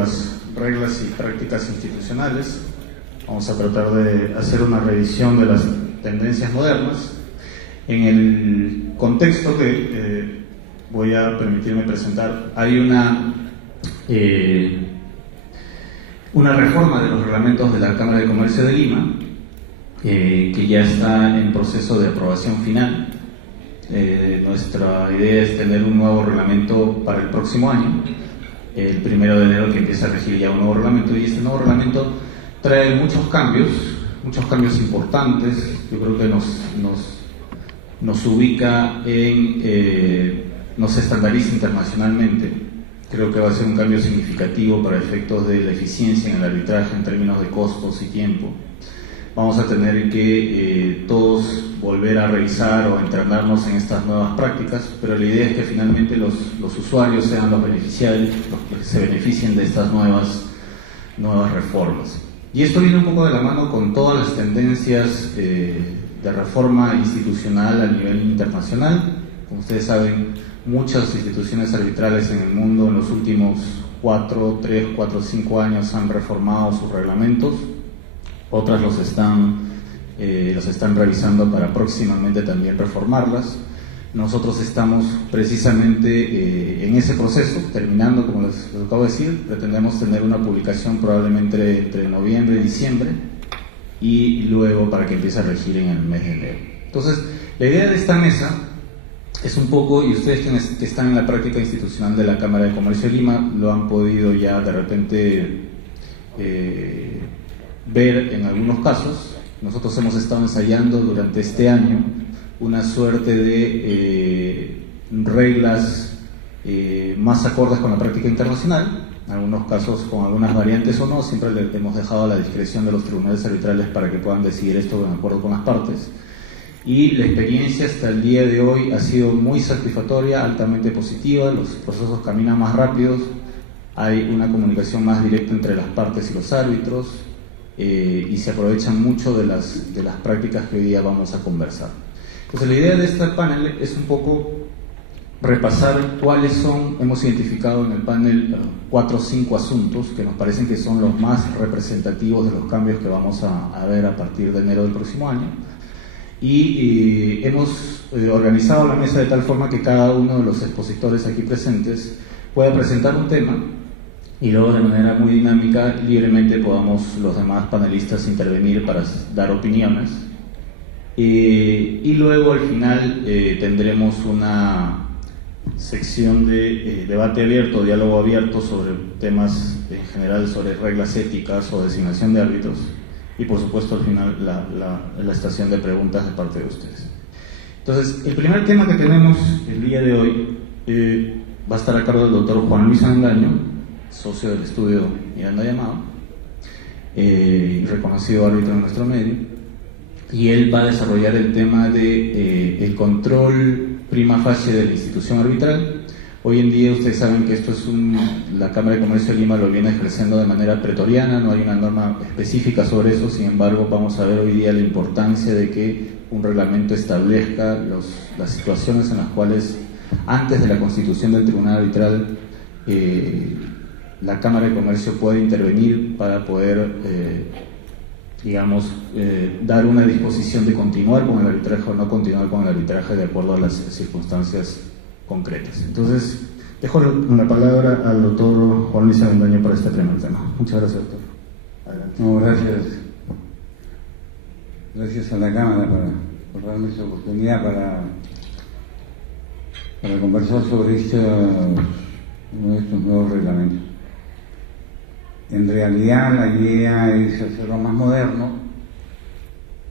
las reglas y prácticas institucionales. Vamos a tratar de hacer una revisión de las tendencias modernas. En el contexto que voy a permitirme presentar, hay una reforma de los reglamentos de la Cámara de Comercio de Lima, que ya está en proceso de aprobación final. Nuestra idea es tener un nuevo reglamento para el próximo año, el 1 de enero, que empieza a regir ya un nuevo reglamento, y este nuevo reglamento trae muchos cambios importantes. Yo creo que nos ubica nos estandariza internacionalmente. Creo que va a ser un cambio significativo para efectos de la eficiencia en el arbitraje en términos de costos y tiempo. Vamos a tener que todos volver a revisar o entrenarnos en estas nuevas prácticas, pero la idea es que finalmente los usuarios sean los beneficiarios, los que se beneficien de estas nuevas reformas. Y esto viene un poco de la mano con todas las tendencias de reforma institucional a nivel internacional. Como ustedes saben, muchas instituciones arbitrales en el mundo en los últimos 3, 4, 5 años han reformado sus reglamentos. Otras los están revisando para próximamente también reformarlas. Nosotros estamos precisamente en ese proceso, terminando, como les acabo de decir. Pretendemos tener una publicación probablemente entre noviembre y diciembre, y luego para que empiece a regir en el mes de enero. Entonces, la idea de esta mesa es un poco, y ustedes que están en la práctica institucional de la Cámara de Comercio de Lima lo han podido ya de repente ver en algunos casos. Nosotros hemos estado ensayando durante este año una suerte de reglas más acordes con la práctica internacional, en algunos casos con algunas variantes o no. Siempre le hemos dejado a la discreción de los tribunales arbitrales para que puedan decidir esto de acuerdo con las partes. Y la experiencia hasta el día de hoy ha sido muy satisfactoria, altamente positiva. Los procesos caminan más rápidos, hay una comunicación más directa entre las partes y los árbitros, y se aprovechan mucho de las prácticas que hoy día vamos a conversar. Entonces, la idea de este panel es un poco repasar cuáles son. Hemos identificado en el panel 4 o 5 asuntos que nos parecen que son los más representativos de los cambios que vamos a ver a partir de enero del próximo año. Y hemos organizado la mesa de tal forma que cada uno de los expositores aquí presentes pueda presentar un tema, y luego de manera muy dinámica, libremente, podamos los demás panelistas intervenir para dar opiniones. Y luego al final tendremos una sección de debate abierto, diálogo abierto sobre temas en general, sobre reglas éticas o designación de árbitros. Y por supuesto al final la estación de preguntas de parte de ustedes. Entonces, el primer tema que tenemos el día de hoy va a estar a cargo del doctor Juan Luis Avendaño, socio del estudio Miranda Llamado, reconocido árbitro en nuestro medio, y él va a desarrollar el tema de el control prima facie de la institución arbitral. Hoy en día ustedes saben que esto es la Cámara de Comercio de Lima lo viene ejerciendo de manera pretoriana, no hay una norma específica sobre eso. Sin embargo, vamos a ver hoy día la importancia de que un reglamento establezca las situaciones en las cuales, antes de la constitución del Tribunal Arbitral, la Cámara de Comercio puede intervenir para poder, dar una disposición de continuar con el arbitraje o no continuar con el arbitraje de acuerdo a las circunstancias concretas. Entonces, dejo la palabra al doctor Juan Luis Avendaño para este primer tema. Muchas gracias, doctor. Adelante. No, gracias. Gracias a la Cámara por darme esa oportunidad para conversar sobre uno de estos nuevos reglamentos. En realidad la idea es hacerlo más moderno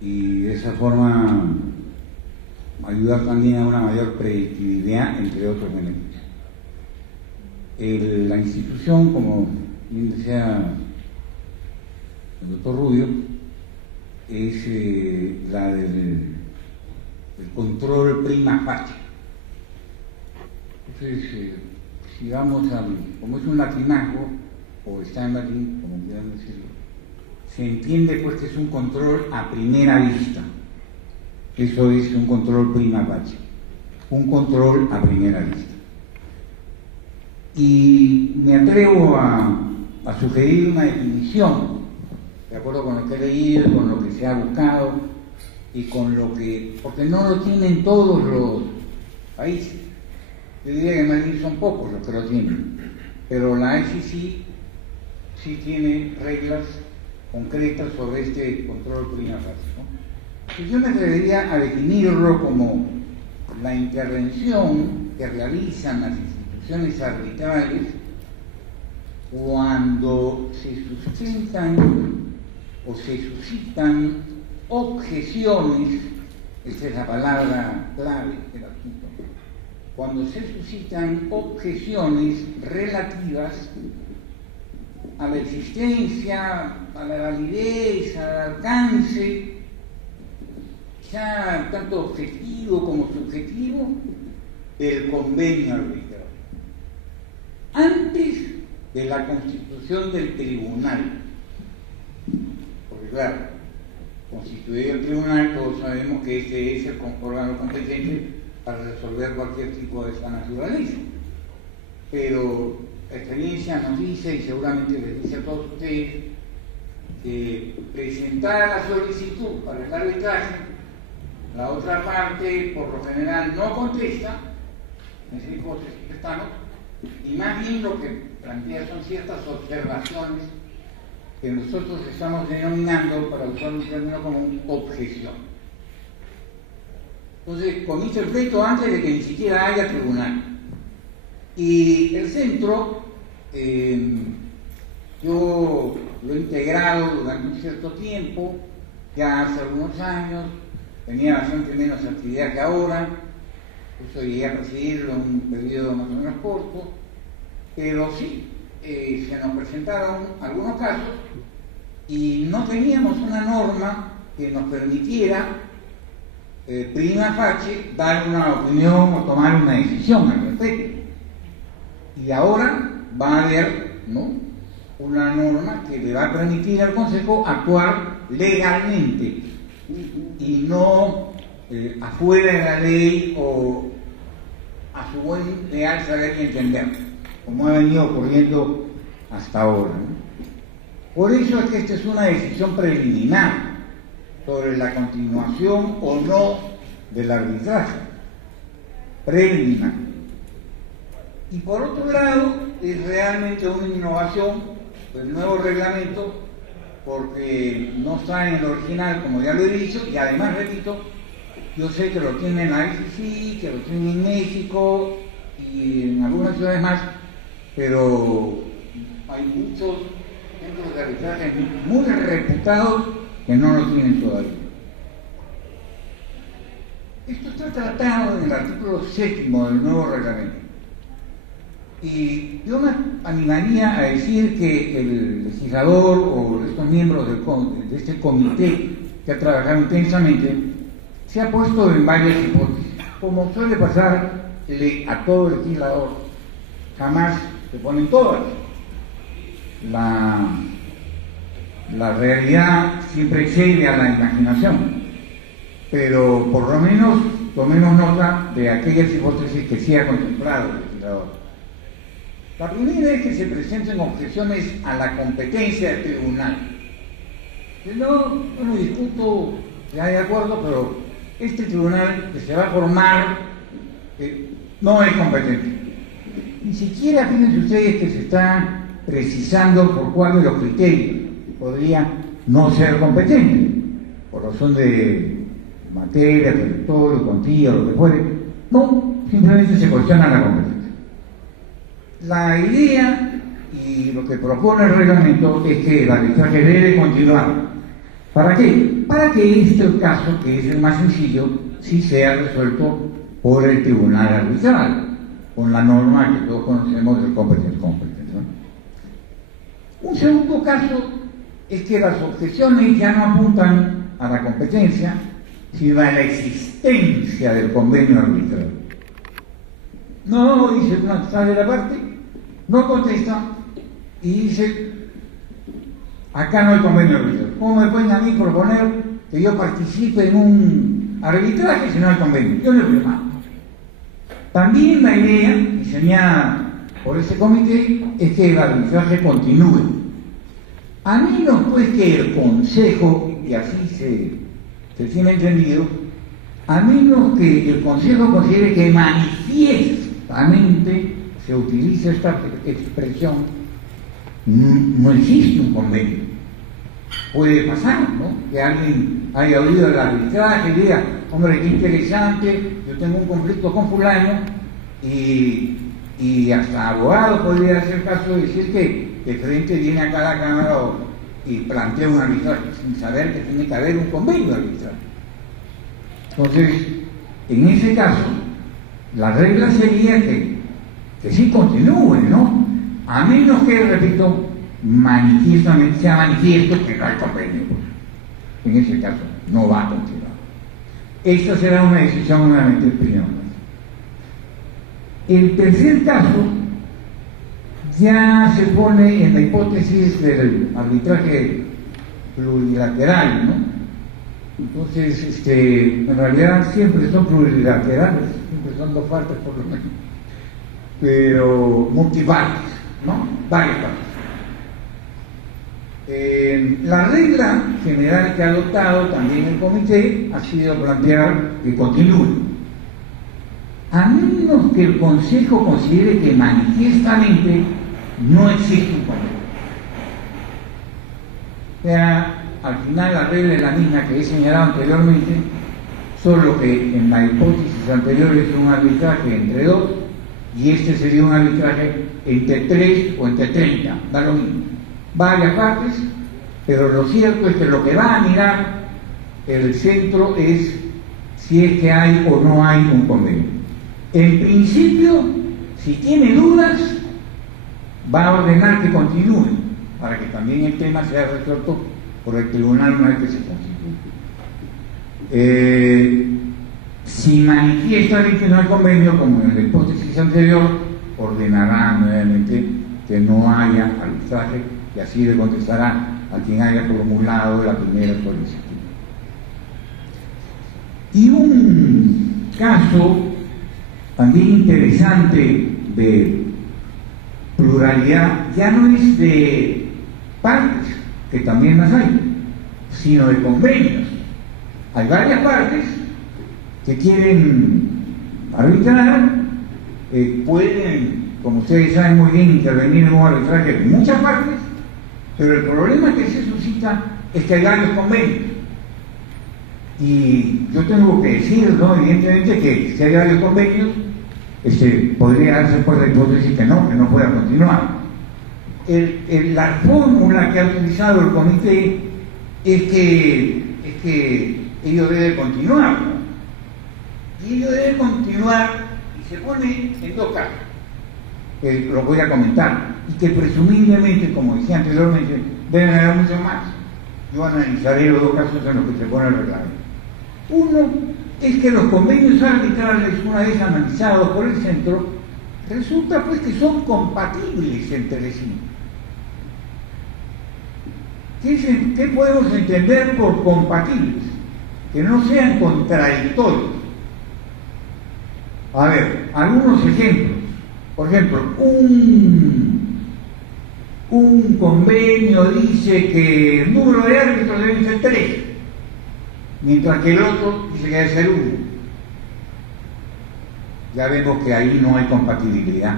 y de esa forma ayudar también a una mayor predictibilidad, entre otros beneficios. La institución, como bien decía el doctor Rubio, es la del control prima facie. Entonces, si vamos como es un latinazgo, o está en latín, como quieran decirlo, se entiende pues que es un control a primera vista. Eso es un control prima facie, un control a primera vista. Y me atrevo a a sugerir una definición, de acuerdo con lo que he leído, con lo que se ha buscado y con lo que, porque no lo tienen todos los países. Yo diría que en Madrid son pocos los que lo tienen, pero la ICC sí tiene reglas concretas sobre este control prima facie, ¿no? Y yo me atrevería a definirlo como la intervención que realizan las instituciones arbitrales cuando se sustentan o se suscitan objeciones, esa es la palabra clave del asunto, cuando se suscitan objeciones relativas a la existencia, a la validez, al alcance, ya tanto objetivo como subjetivo, del convenio arbitral, antes de la constitución del tribunal. Porque claro, constituido el tribunal, todos sabemos que este es el órgano competente para resolver cualquier tipo de esta naturaleza. Pero la experiencia nos dice, y seguramente les dice a todos ustedes, que presentar la solicitud para el arbitraje, la otra parte por lo general no contesta, en esa hipótesis que estamos, y más bien lo que plantea son ciertas observaciones que nosotros estamos denominando, para usar un término común, objeción. Entonces, comienza el pleito antes de que ni siquiera haya tribunal. Y el centro, yo lo he integrado durante un cierto tiempo, ya hace algunos años, tenía bastante menos actividad que ahora, incluso llegué a presidirlo en un periodo más o menos corto, pero sí, se nos presentaron algunos casos y no teníamos una norma que nos permitiera prima facie dar una opinión o tomar una decisión al respecto. Y ahora va a haber, ¿no?, una norma que le va a permitir al Consejo actuar legalmente y no afuera de la ley o a su buen leal saber y entender, como ha venido ocurriendo hasta ahora, ¿no? Por eso es que esta es una decisión preliminar sobre la continuación o no del arbitraje, preliminar. Y por otro lado, es realmente una innovación del nuevo reglamento, porque no está en el original, como ya lo he dicho, y además, repito, yo sé que lo tiene en la ICC, que lo tiene en México y en algunas ciudades más, pero hay muchos centros de arbitraje muy reputados que no lo tienen todavía. Esto está tratado en el artículo 7º del nuevo reglamento. Y yo me animaría a decir que el legislador o estos miembros de este comité que ha trabajado intensamente se ha puesto en varias hipótesis, como suele pasarle a todo legislador. Jamás se ponen todas. La realidad siempre excede a la imaginación, pero por lo menos tomemos nota de aquellas hipótesis que sí ha contemplado el legislador. La primera es que se presenten objeciones a la competencia del tribunal. Yo no discuto si hay de acuerdo, pero este tribunal que se va a formar no es competente. Ni siquiera fíjense ustedes que se está precisando por cuál de los criterios podría no ser competente, por razón de materia, territorio, cuantía, lo que fuere. No, simplemente se cuestiona la competencia. La idea y lo que propone el reglamento es que el arbitraje debe continuar. ¿Para qué? Para que este caso, que es el más sencillo, sí sea resuelto por el tribunal arbitral, con la norma que todos conocemos del competence, ¿no? Un segundo caso es que las objeciones ya no apuntan a la competencia, sino a la existencia del convenio arbitral. No, dice una sale la parte, no contesta y dice: acá no hay convenio arbitral. ¿Cómo me pueden a mí proponer que yo participe en un arbitraje si no hay convenio? Yo no he firmado. También la idea, diseñada por ese comité es que el arbitraje continúe. A menos pues que el Consejo, y así se tiene entendido, a menos que el Consejo considere que manifiestamente, se utiliza esta expresión, no existe un convenio. Puede pasar, ¿no? Que alguien haya oído el arbitraje y diga, hombre, qué interesante, yo tengo un conflicto con fulano, y hasta abogado podría hacer caso de decir que de frente viene acá a la Cámara y plantea un arbitraje sin saber que tiene que haber un convenio arbitral. Entonces, en ese caso, la regla sería que sí continúe, ¿no? A menos que, repito, manifiestamente sea manifiesto que no hay convenio. En ese caso, no va a continuar. Esta será una decisión nuevamente opinión. El tercer caso ya se pone en la hipótesis del arbitraje plurilateral, ¿no? Entonces, en realidad siempre son plurilaterales, siempre son dos partes por lo menos, pero multipartes, ¿no? Varias partes. La regla general que ha adoptado también el comité ha sido plantear que continúe, a menos que el Consejo considere que manifiestamente no existe un convenio. O sea, al final la regla es la misma que he señalado anteriormente, solo que en la hipótesis anterior es un arbitraje entre dos y este sería un arbitraje entre 3 o entre 30, da lo mismo. Varias partes, pero lo cierto es que lo que va a mirar el centro es si es que hay o no hay un convenio. En principio, si tiene dudas, va a ordenar que continúe, para que también el tema sea resuelto por el tribunal una vez que se constituye. Si manifiestamente no hay convenio, como en la hipótesis anterior, ordenará nuevamente que no haya arbitraje y así le contestará a quien haya formulado la primera solicitud. Y un caso también interesante de pluralidad ya no es de partes, que también las hay, sino de convenios. Hay varias partes que quieren arbitrar, pueden, como ustedes saben muy bien, intervenir en un arbitraje de muchas partes, pero el problema que se suscita es que hay varios convenios. Y yo tengo que decir, ¿no?, evidentemente, que si hay varios convenios, podría darse por la hipótesis que no pueda continuar. La fórmula que ha utilizado el comité es que ello debe continuar, ¿no? Y ello debe continuar y se pone en dos casos, que lo voy a comentar, y que presumiblemente, como decía anteriormente, deben haber mucho más. Yo analizaré los dos casos en los que se pone el reglamento. Uno es que los convenios arbitrales, una vez analizados por el centro, resulta pues que son compatibles entre sí. ¿Qué podemos entender por compatibles? Que no sean contradictorios. A ver, algunos ejemplos. Por ejemplo, un convenio dice que el número de árbitros debe ser 3, mientras que el otro dice que debe ser 1. Ya vemos que ahí no hay compatibilidad.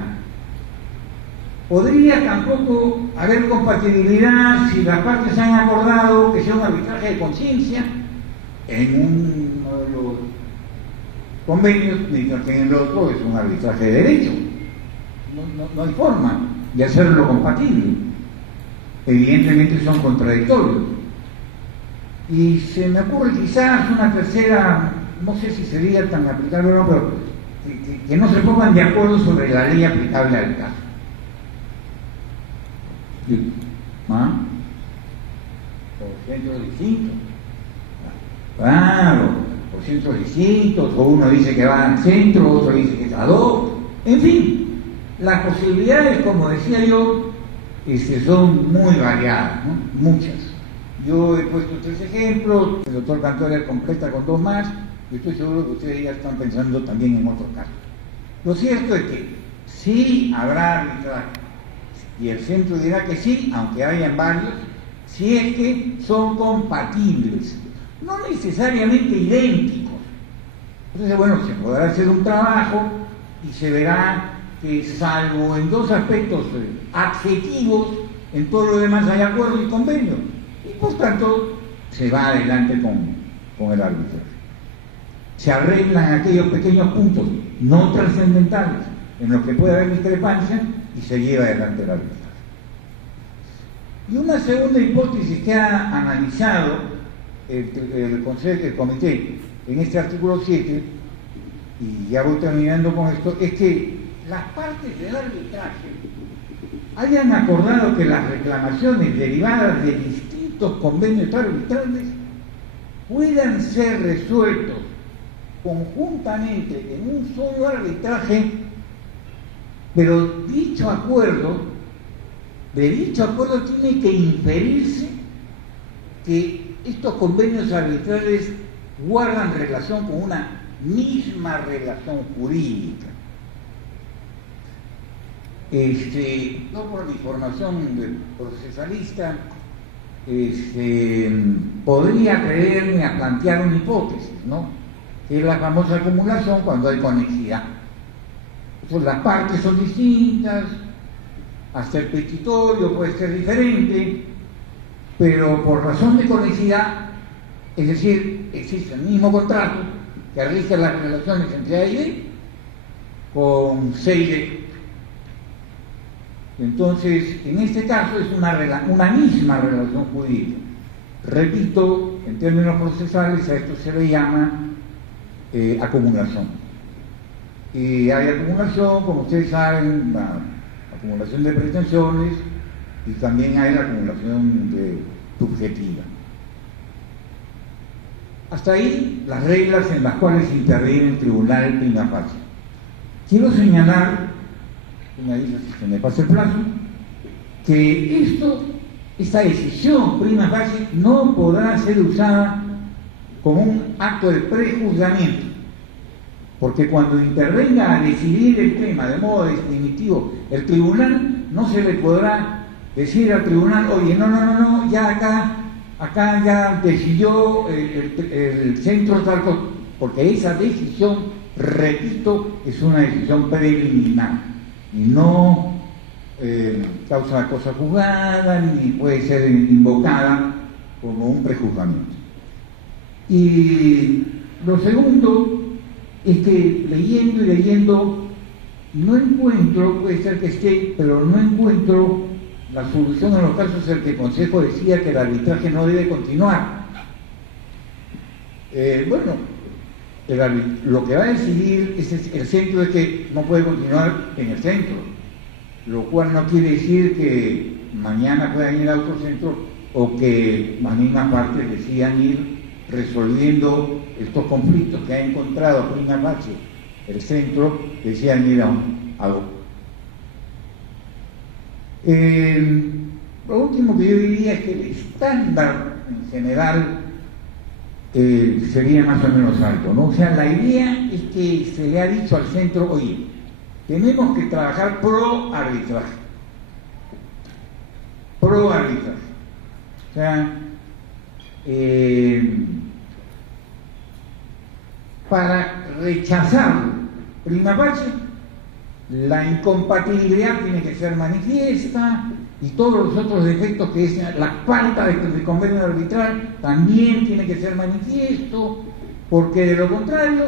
Podría tampoco haber compatibilidad si las partes han acordado que sea un arbitraje de conciencia en uno de los convenios, mientras que en el otro es un arbitraje de derecho. No hay forma de hacerlo compatible. Evidentemente son contradictorios. Y se me ocurre quizás una tercera, no sé si sería tan aplicable o no, pero que no se pongan de acuerdo sobre la ley aplicable al caso. ¿Ah? Por centros distintos. Claro, por centros distintos, o uno dice que va al centro, otro dice que es a dos. En fin, las posibilidades, como decía yo, son muy variadas, ¿no? Muchas. Yo he puesto 3 ejemplos, el doctor Cantoria completa con 2 más, y estoy seguro que ustedes ya están pensando también en otros casos. Lo cierto es que sí habrá arbitraje. Y el centro dirá que sí, aunque hayan varios, si es que son compatibles, no necesariamente idénticos. Entonces, bueno, se podrá hacer un trabajo y se verá que, salvo en dos aspectos adjetivos, en todo lo demás hay acuerdo y convenio. Y por tanto, se va adelante con el arbitraje. Se arreglan aquellos pequeños puntos no trascendentales en los que puede haber discrepancia y se lleva adelante el arbitraje. Y una segunda hipótesis que ha analizado el comité en este artículo 7, y ya voy terminando con esto, es que las partes del arbitraje hayan acordado que las reclamaciones derivadas de distintos convenios arbitrales puedan ser resueltos conjuntamente en un solo arbitraje, pero de dicho acuerdo tiene que inferirse que estos convenios arbitrales guardan relación con una misma relación jurídica. Yo, por mi formación de procesalista, podría atreverme a plantear una hipótesis, ¿no? Que es la famosa acumulación cuando hay conexidad. Entonces, las partes son distintas, hasta el petitorio puede ser diferente, pero por razón de conexidad, es decir, existe el mismo contrato que rige las relaciones entre A y B con C y D. Entonces, en este caso es una misma relación jurídica. Repito, en términos procesales a esto se le llama acumulación. Y hay acumulación, como ustedes saben, la acumulación de pretensiones, y también hay la acumulación subjetiva. Hasta ahí las reglas en las cuales interviene el tribunal prima facie. Quiero señalar, me dice si se me pasa el plazo, que esta decisión prima facie no podrá ser usada como un acto de prejuzgamiento, porque cuando intervenga a decidir el tema de modo definitivo el tribunal, no se le podrá decir al tribunal, oye, no, ya acá ya decidió el centro tal cosa, porque esa decisión, repito, es una decisión preliminar y no causa cosa juzgada ni puede ser invocada como un prejuzgamiento. Y lo segundo es que leyendo no encuentro, puede ser que esté, pero no encuentro la solución en los casos en que el Consejo decía que el arbitraje no debe continuar. Lo que va a decidir el centro es que no puede continuar en el centro, lo cual no quiere decir que mañana puedan ir a otro centro o que las mismas partes decidan ir resolviendo estos conflictos que ha encontrado prima facie el centro, decían ir a otro. Lo último que yo diría es que el estándar en general sería más o menos alto, ¿no? O sea, la idea es que se le ha dicho al centro, oye, tenemos que trabajar pro arbitraje. O sea, para rechazar prima facie, la incompatibilidad tiene que ser manifiesta y todos los otros defectos que es la falta de convenio arbitral también tiene que ser manifiesto, porque de lo contrario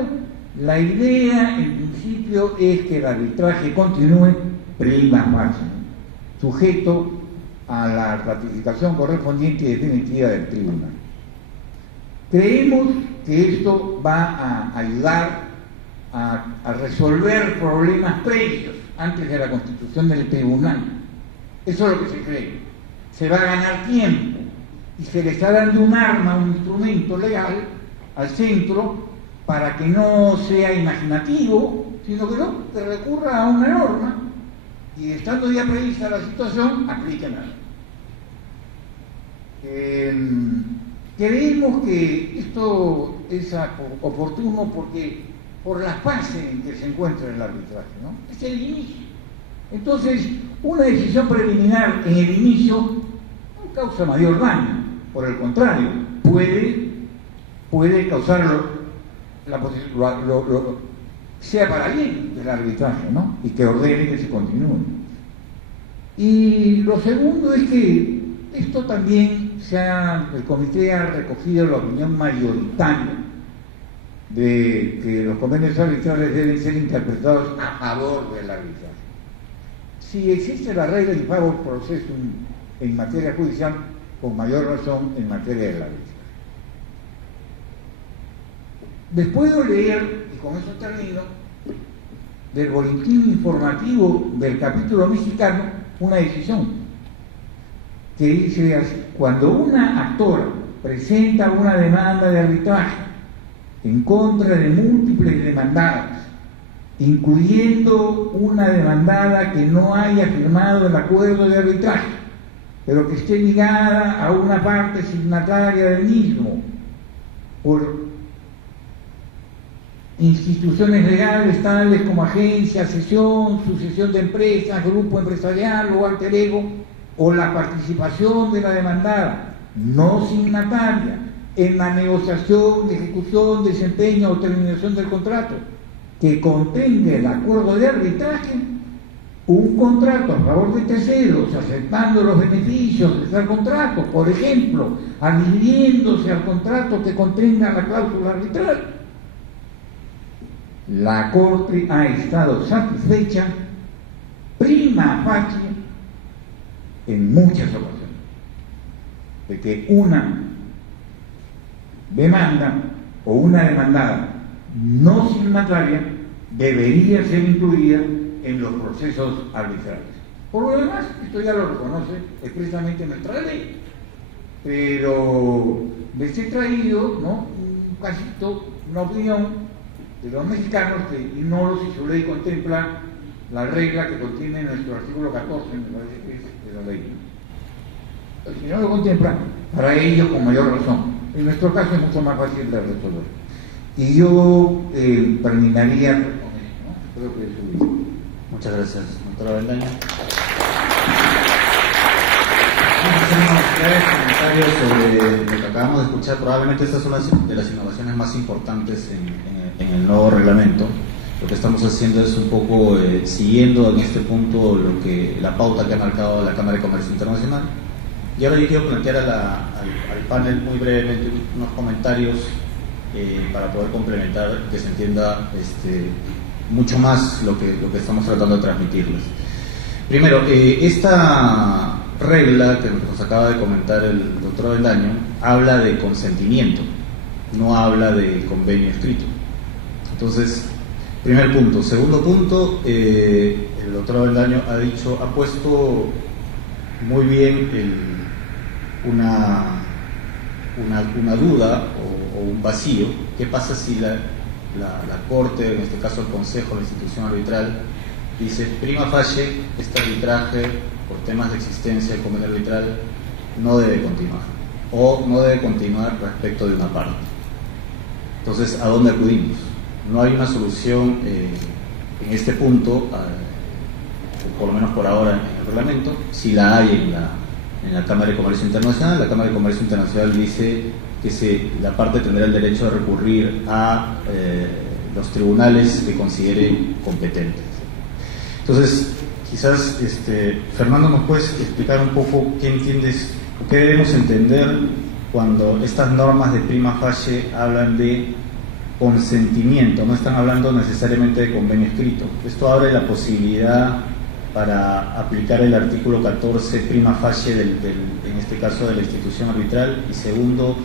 la idea en principio es que el arbitraje continúe prima facie, sujeto a la ratificación correspondiente y definitiva del tribunal. Creemos que esto va a ayudar a resolver problemas previos antes de la constitución del tribunal. Eso es lo que se cree. Se va a ganar tiempo y se le está dando un arma, un instrumento legal al centro para que no sea imaginativo, sino que recurra a una norma y, estando ya prevista la situación, aplíquenla. Creemos que esto es oportuno porque por la fase en que se encuentra el arbitraje, ¿no? Es el inicio. Entonces, una decisión preliminar en el inicio no causa mayor daño, por el contrario, puede causarlo, sea para bien del arbitraje, ¿no? Y que ordene que se continúe. Y lo segundo es que esto también el comité ha recogido la opinión mayoritaria de que los convenios arbitrales deben ser interpretados a favor del arbitraje. Si existe la regla de pago proceso en materia judicial, con mayor razón en materia del arbitraje. Después de leer, y con eso termino, del boletín informativo del capítulo mexicano, una decisión que dice así: cuando una actora presenta una demanda de arbitraje en contra de múltiples demandadas, incluyendo una demandada que no haya firmado el acuerdo de arbitraje, pero que esté ligada a una parte signataria del mismo por instituciones legales tales como agencia, cesión, sucesión de empresas, grupo empresarial o alter ego, o la participación de la demandada no signataria en la negociación, ejecución, desempeño o terminación del contrato que contenga el acuerdo de arbitraje, un contrato a favor de terceros, aceptando los beneficios de tal contrato, por ejemplo, adhiriéndose al contrato que contenga la cláusula arbitral, la Corte ha estado satisfecha prima facie en muchas ocasiones de que una demanda o una demandada no signataria debería ser incluida en los procesos arbitrales. Por lo demás, esto ya lo reconoce expresamente nuestra ley, pero les he traído, ¿no?, un casito, una opinión de los mexicanos que ignoro si su ley contempla la regla que contiene nuestro artículo 14, me parece que es de la ley. Si no lo contempla, para ellos con mayor razón. En nuestro caso es mucho más fácil de resolver. Y yo terminaría con esto, ¿no? Creo que es suyo. Muchas gracias, doctora Avendaño. Vamos a hacer unos breves comentarios sobre lo que acabamos de escuchar. Probablemente estas son de las innovaciones más importantes en el nuevo reglamento. Lo que estamos haciendo es un poco siguiendo en este punto la pauta que ha marcado la Cámara de Comercio Internacional. Y ahora yo quiero plantear al panel muy brevemente unos comentarios para poder complementar, que se entienda mucho más lo que estamos tratando de transmitirles. Primero, esta regla que nos acaba de comentar el doctor Avendaño habla de consentimiento, no habla de convenio escrito. Entonces, primer punto. Segundo punto, el doctor Avendaño ha puesto muy bien una duda o un vacío. ¿Qué pasa si la Corte, en este caso el Consejo, la institución arbitral, dice prima facie, este arbitraje por temas de existencia del convenio arbitral no debe continuar, o no debe continuar respecto de una parte? Entonces, ¿a dónde acudimos? No hay una solución en este punto, por lo menos por ahora en el reglamento. Si la hay en la Cámara de Comercio Internacional, la Cámara de Comercio Internacional dice que la parte tendrá el derecho de recurrir a los tribunales que considere competentes. Entonces, quizás Fernando nos puedes explicar un poco qué debemos entender cuando estas normas de prima facie hablan de consentimiento, no están hablando necesariamente de convenio escrito. Esto abre la posibilidad para aplicar el artículo 14 prima facie en este caso de la institución arbitral. Y segundo,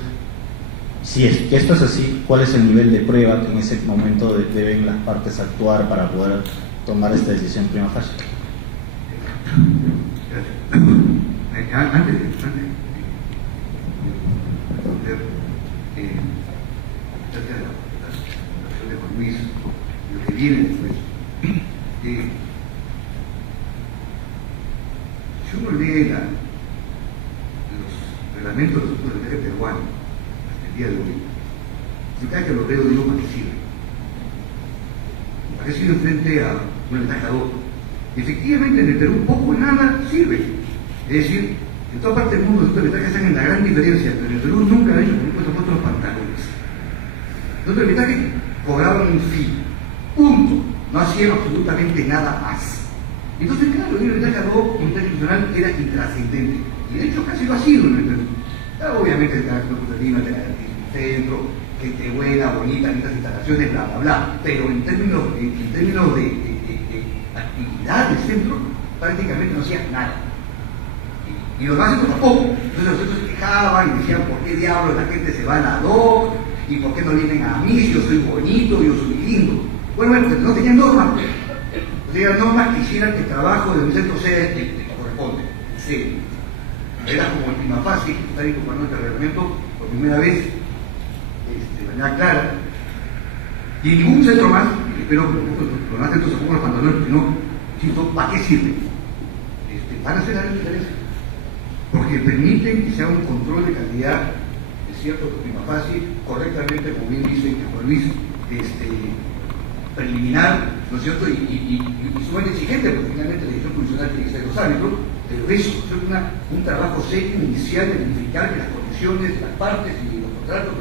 si es que esto es así, ¿cuál es el nivel de prueba que en ese momento deben las partes actuar para poder tomar esta decisión prima facie? Antes de responder la acción de Juan Luis y lo que viene después, si uno lee los reglamentos de los asuntos del derecho peruano hasta el día de hoy, se cae que lo veo parecido frente a un atajador efectivamente en el Perú poco o nada sirve. Es decir, en toda parte del mundo los arbitrajes hacen la gran diferencia, pero en el Perú nunca han hecho puesto los pantalones. Los arbitrajes cobraban un fee, punto, no hacían absolutamente nada más. Entonces, claro, el arbitraje ad hoc internacional era intrascendente, y de hecho casi lo ha sido en el Perú. Obviamente el carácter competitivo, te garantiza un centro, gente buena, bonita, lindas instalaciones, bla, bla, bla, pero en términos de actividad del centro, prácticamente no hacía nada. Y los demás centros tampoco. Entonces los centros se quejaban y decían, ¿por qué diablos la gente se va a la ad hoc? ¿Y por qué no vienen a mí si yo soy bonito, yo soy lindo? Bueno, porque no tenían normas. No tenían normas que hicieran que el trabajo de un centro sea el que corresponde. Sí. Era como el prima fácil, está ahí con nuestro reglamento por primera vez, de manera clara. Y ningún centro más, espero que los más centros se pongan los pantalones, porque no, insisto, ¿para qué sirve? Van a hacer la gran diferencia. Porque permiten que sea un control de calidad, es cierto, prima fácil, correctamente, como bien dice Juan Luis, preliminar, ¿no es cierto? Y sumamente exigente, porque finalmente la decisión provisional tiene que ser los árbitros, pero eso, un trabajo serio inicial de verificar que las condiciones de las partes y los contratos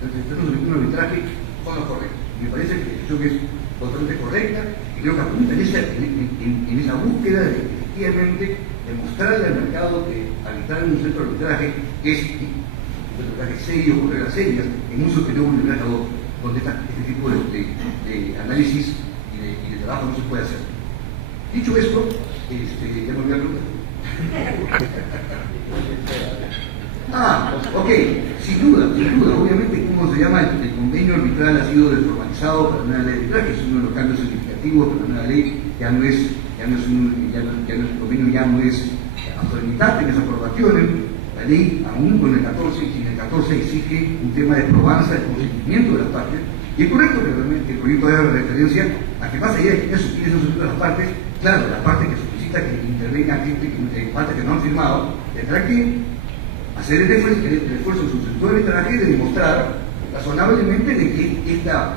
entre un arbitraje son los correctos. Me parece que la decisión es totalmente correcta y creo que apunta en esa búsqueda de efectivamente demostrarle al mercado que arbitrar en un centro de arbitraje es un arbitraje serio, con reglas serias, en un superior un arbitraje donde este tipo de análisis y de trabajo no se puede hacer. Dicho esto, ya me voy a preguntar. Ok, sin duda, obviamente, como se llama, el convenio arbitral ha sido desformalizado para una ley arbitral, que es uno de los cambios significativos para una ley, el convenio ya no es autolimitante en esas aprobaciones. La ley, aún con el 14, y en el 14 exige un tema de probanza del consentimiento de las partes, y es correcto que realmente el proyecto haga referencia a que más allá de que eso de las partes, claro, las partes que solicita que intervengan partes que no han firmado, tendrá que hacer el esfuerzo en su sector de arbitraje de demostrar razonablemente de que esta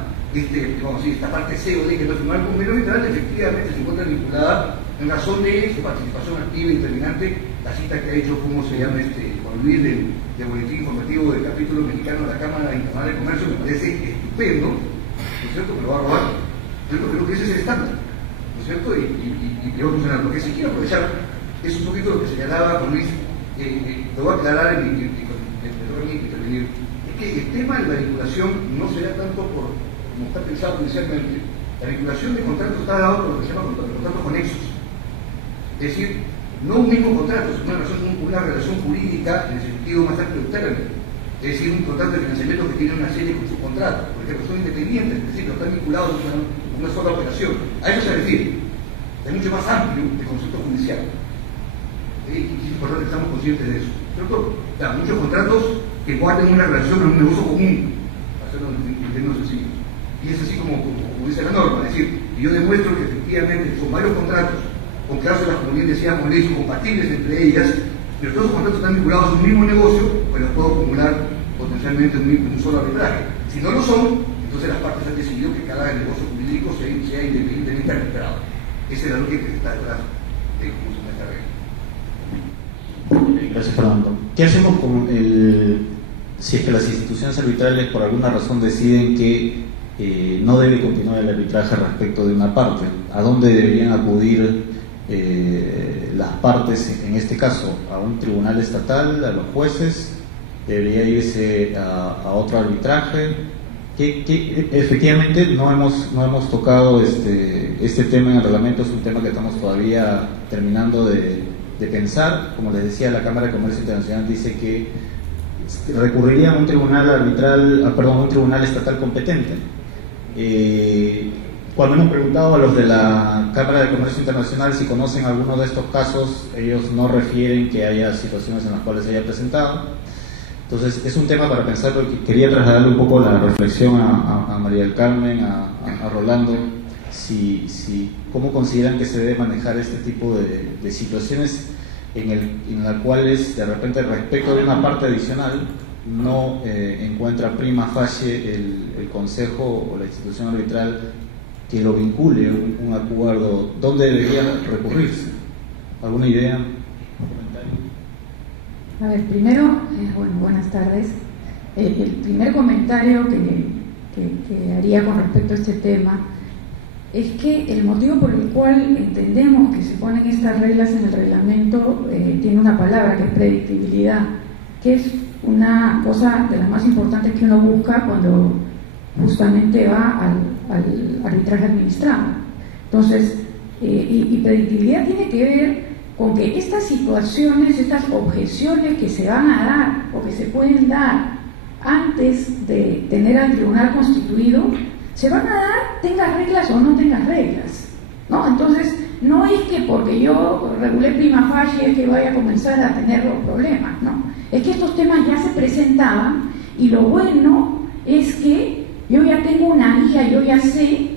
parte C o D que no firmó el convenio arbitral efectivamente se encuentra vinculada en razón de su participación activa y determinante. La cita que ha hecho, ¿cómo se llama? Juan Luis del boletín informativo del capítulo mexicano de la Cámara Internacional de Comercio me parece estupendo, ¿no es cierto? Me lo va a robar, ¿cierto? Creo que ese es el estándar, ¿no es cierto? Y creo que funciona. Lo que sí quiero aprovechar es un poquito lo que señalaba Juan Luis, lo voy a aclarar y intervenir. Es que el tema de la vinculación no será tanto por, como está pensado inicialmente, la vinculación de contratos está dado por lo que se llama contratos conexos. Es decir, no un mismo contrato, sino una relación jurídica en el sentido más amplio del término. Es decir, un contrato de financiamiento que tiene una serie con subcontratos, por ejemplo, son independientes, es decir, no están vinculados a una sola operación. A eso se refiere. Es mucho más amplio el concepto judicial. Y es importante que estamos conscientes de eso. ¿Cierto? O sea, muchos contratos que guarden una relación en un negocio común, para hacerlo en términos sencillos. Y es así como dice la norma, es decir, yo demuestro que efectivamente son varios contratos con cláusulas, como bien decíamos, leyes compatibles entre ellas, pero todos los contratos están vinculados a un mismo negocio, pues los puedo acumular potencialmente en un solo arbitraje. Si no lo son, entonces las partes han decidido que cada negocio jurídico sea independientemente arbitrado. Esa es la lógica que está detrás de cómo se esta regla. Gracias, Fernando. ¿Qué hacemos con si es que las instituciones arbitrales por alguna razón deciden que no debe continuar el arbitraje respecto de una parte? ¿A dónde deberían acudir las partes en este caso? ¿A un tribunal estatal, a los jueces? ¿Debería irse a otro arbitraje? Que efectivamente no hemos tocado este tema en el reglamento, es un tema que estamos todavía terminando de pensar. Como les decía, la Cámara de Comercio Internacional dice que recurriría a un tribunal arbitral, un tribunal estatal competente. Cuando hemos preguntado a los de la Cámara de Comercio Internacional si conocen alguno de estos casos, ellos no refieren que haya situaciones en las cuales se haya presentado. Entonces es un tema para pensar, porque quería trasladarle un poco la reflexión a María del Carmen, a Rolando, cómo consideran que se debe manejar este tipo de situaciones en las cuales de repente respecto de una parte adicional no encuentra prima facie el Consejo o la institución arbitral que lo vincule un acuerdo, ¿dónde debería recurrirse? ¿Alguna idea? ¿Un comentario? A ver, primero, buenas tardes. El primer comentario que haría con respecto a este tema es que el motivo por el cual entendemos que se ponen estas reglas en el reglamento tiene una palabra que es predictibilidad, que es una cosa de las más importantes que uno busca cuando justamente va al arbitraje administrado. Entonces, y predictibilidad tiene que ver con que estas situaciones, estas objeciones que se van a dar o que se pueden dar antes de tener al tribunal constituido, se van a dar tengas reglas o no tengas reglas, ¿no? Entonces, no es que porque yo regulé prima facie que vaya a comenzar a tener los problemas, ¿no? Es que estos temas ya se presentaban y lo bueno es que yo ya tengo una guía, yo ya sé,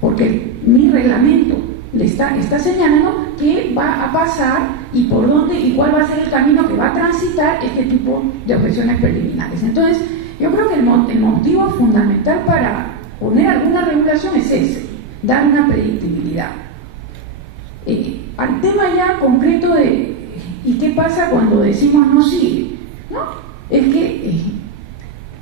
porque mi reglamento le está señalando qué va a pasar y por dónde y cuál va a ser el camino que va a transitar este tipo de objeciones preliminares. Entonces, yo creo que el motivo fundamental para poner alguna regulación es ese, dar una predictibilidad. Al tema ya concreto de ¿y qué pasa cuando decimos no sigue? ¿No? Es que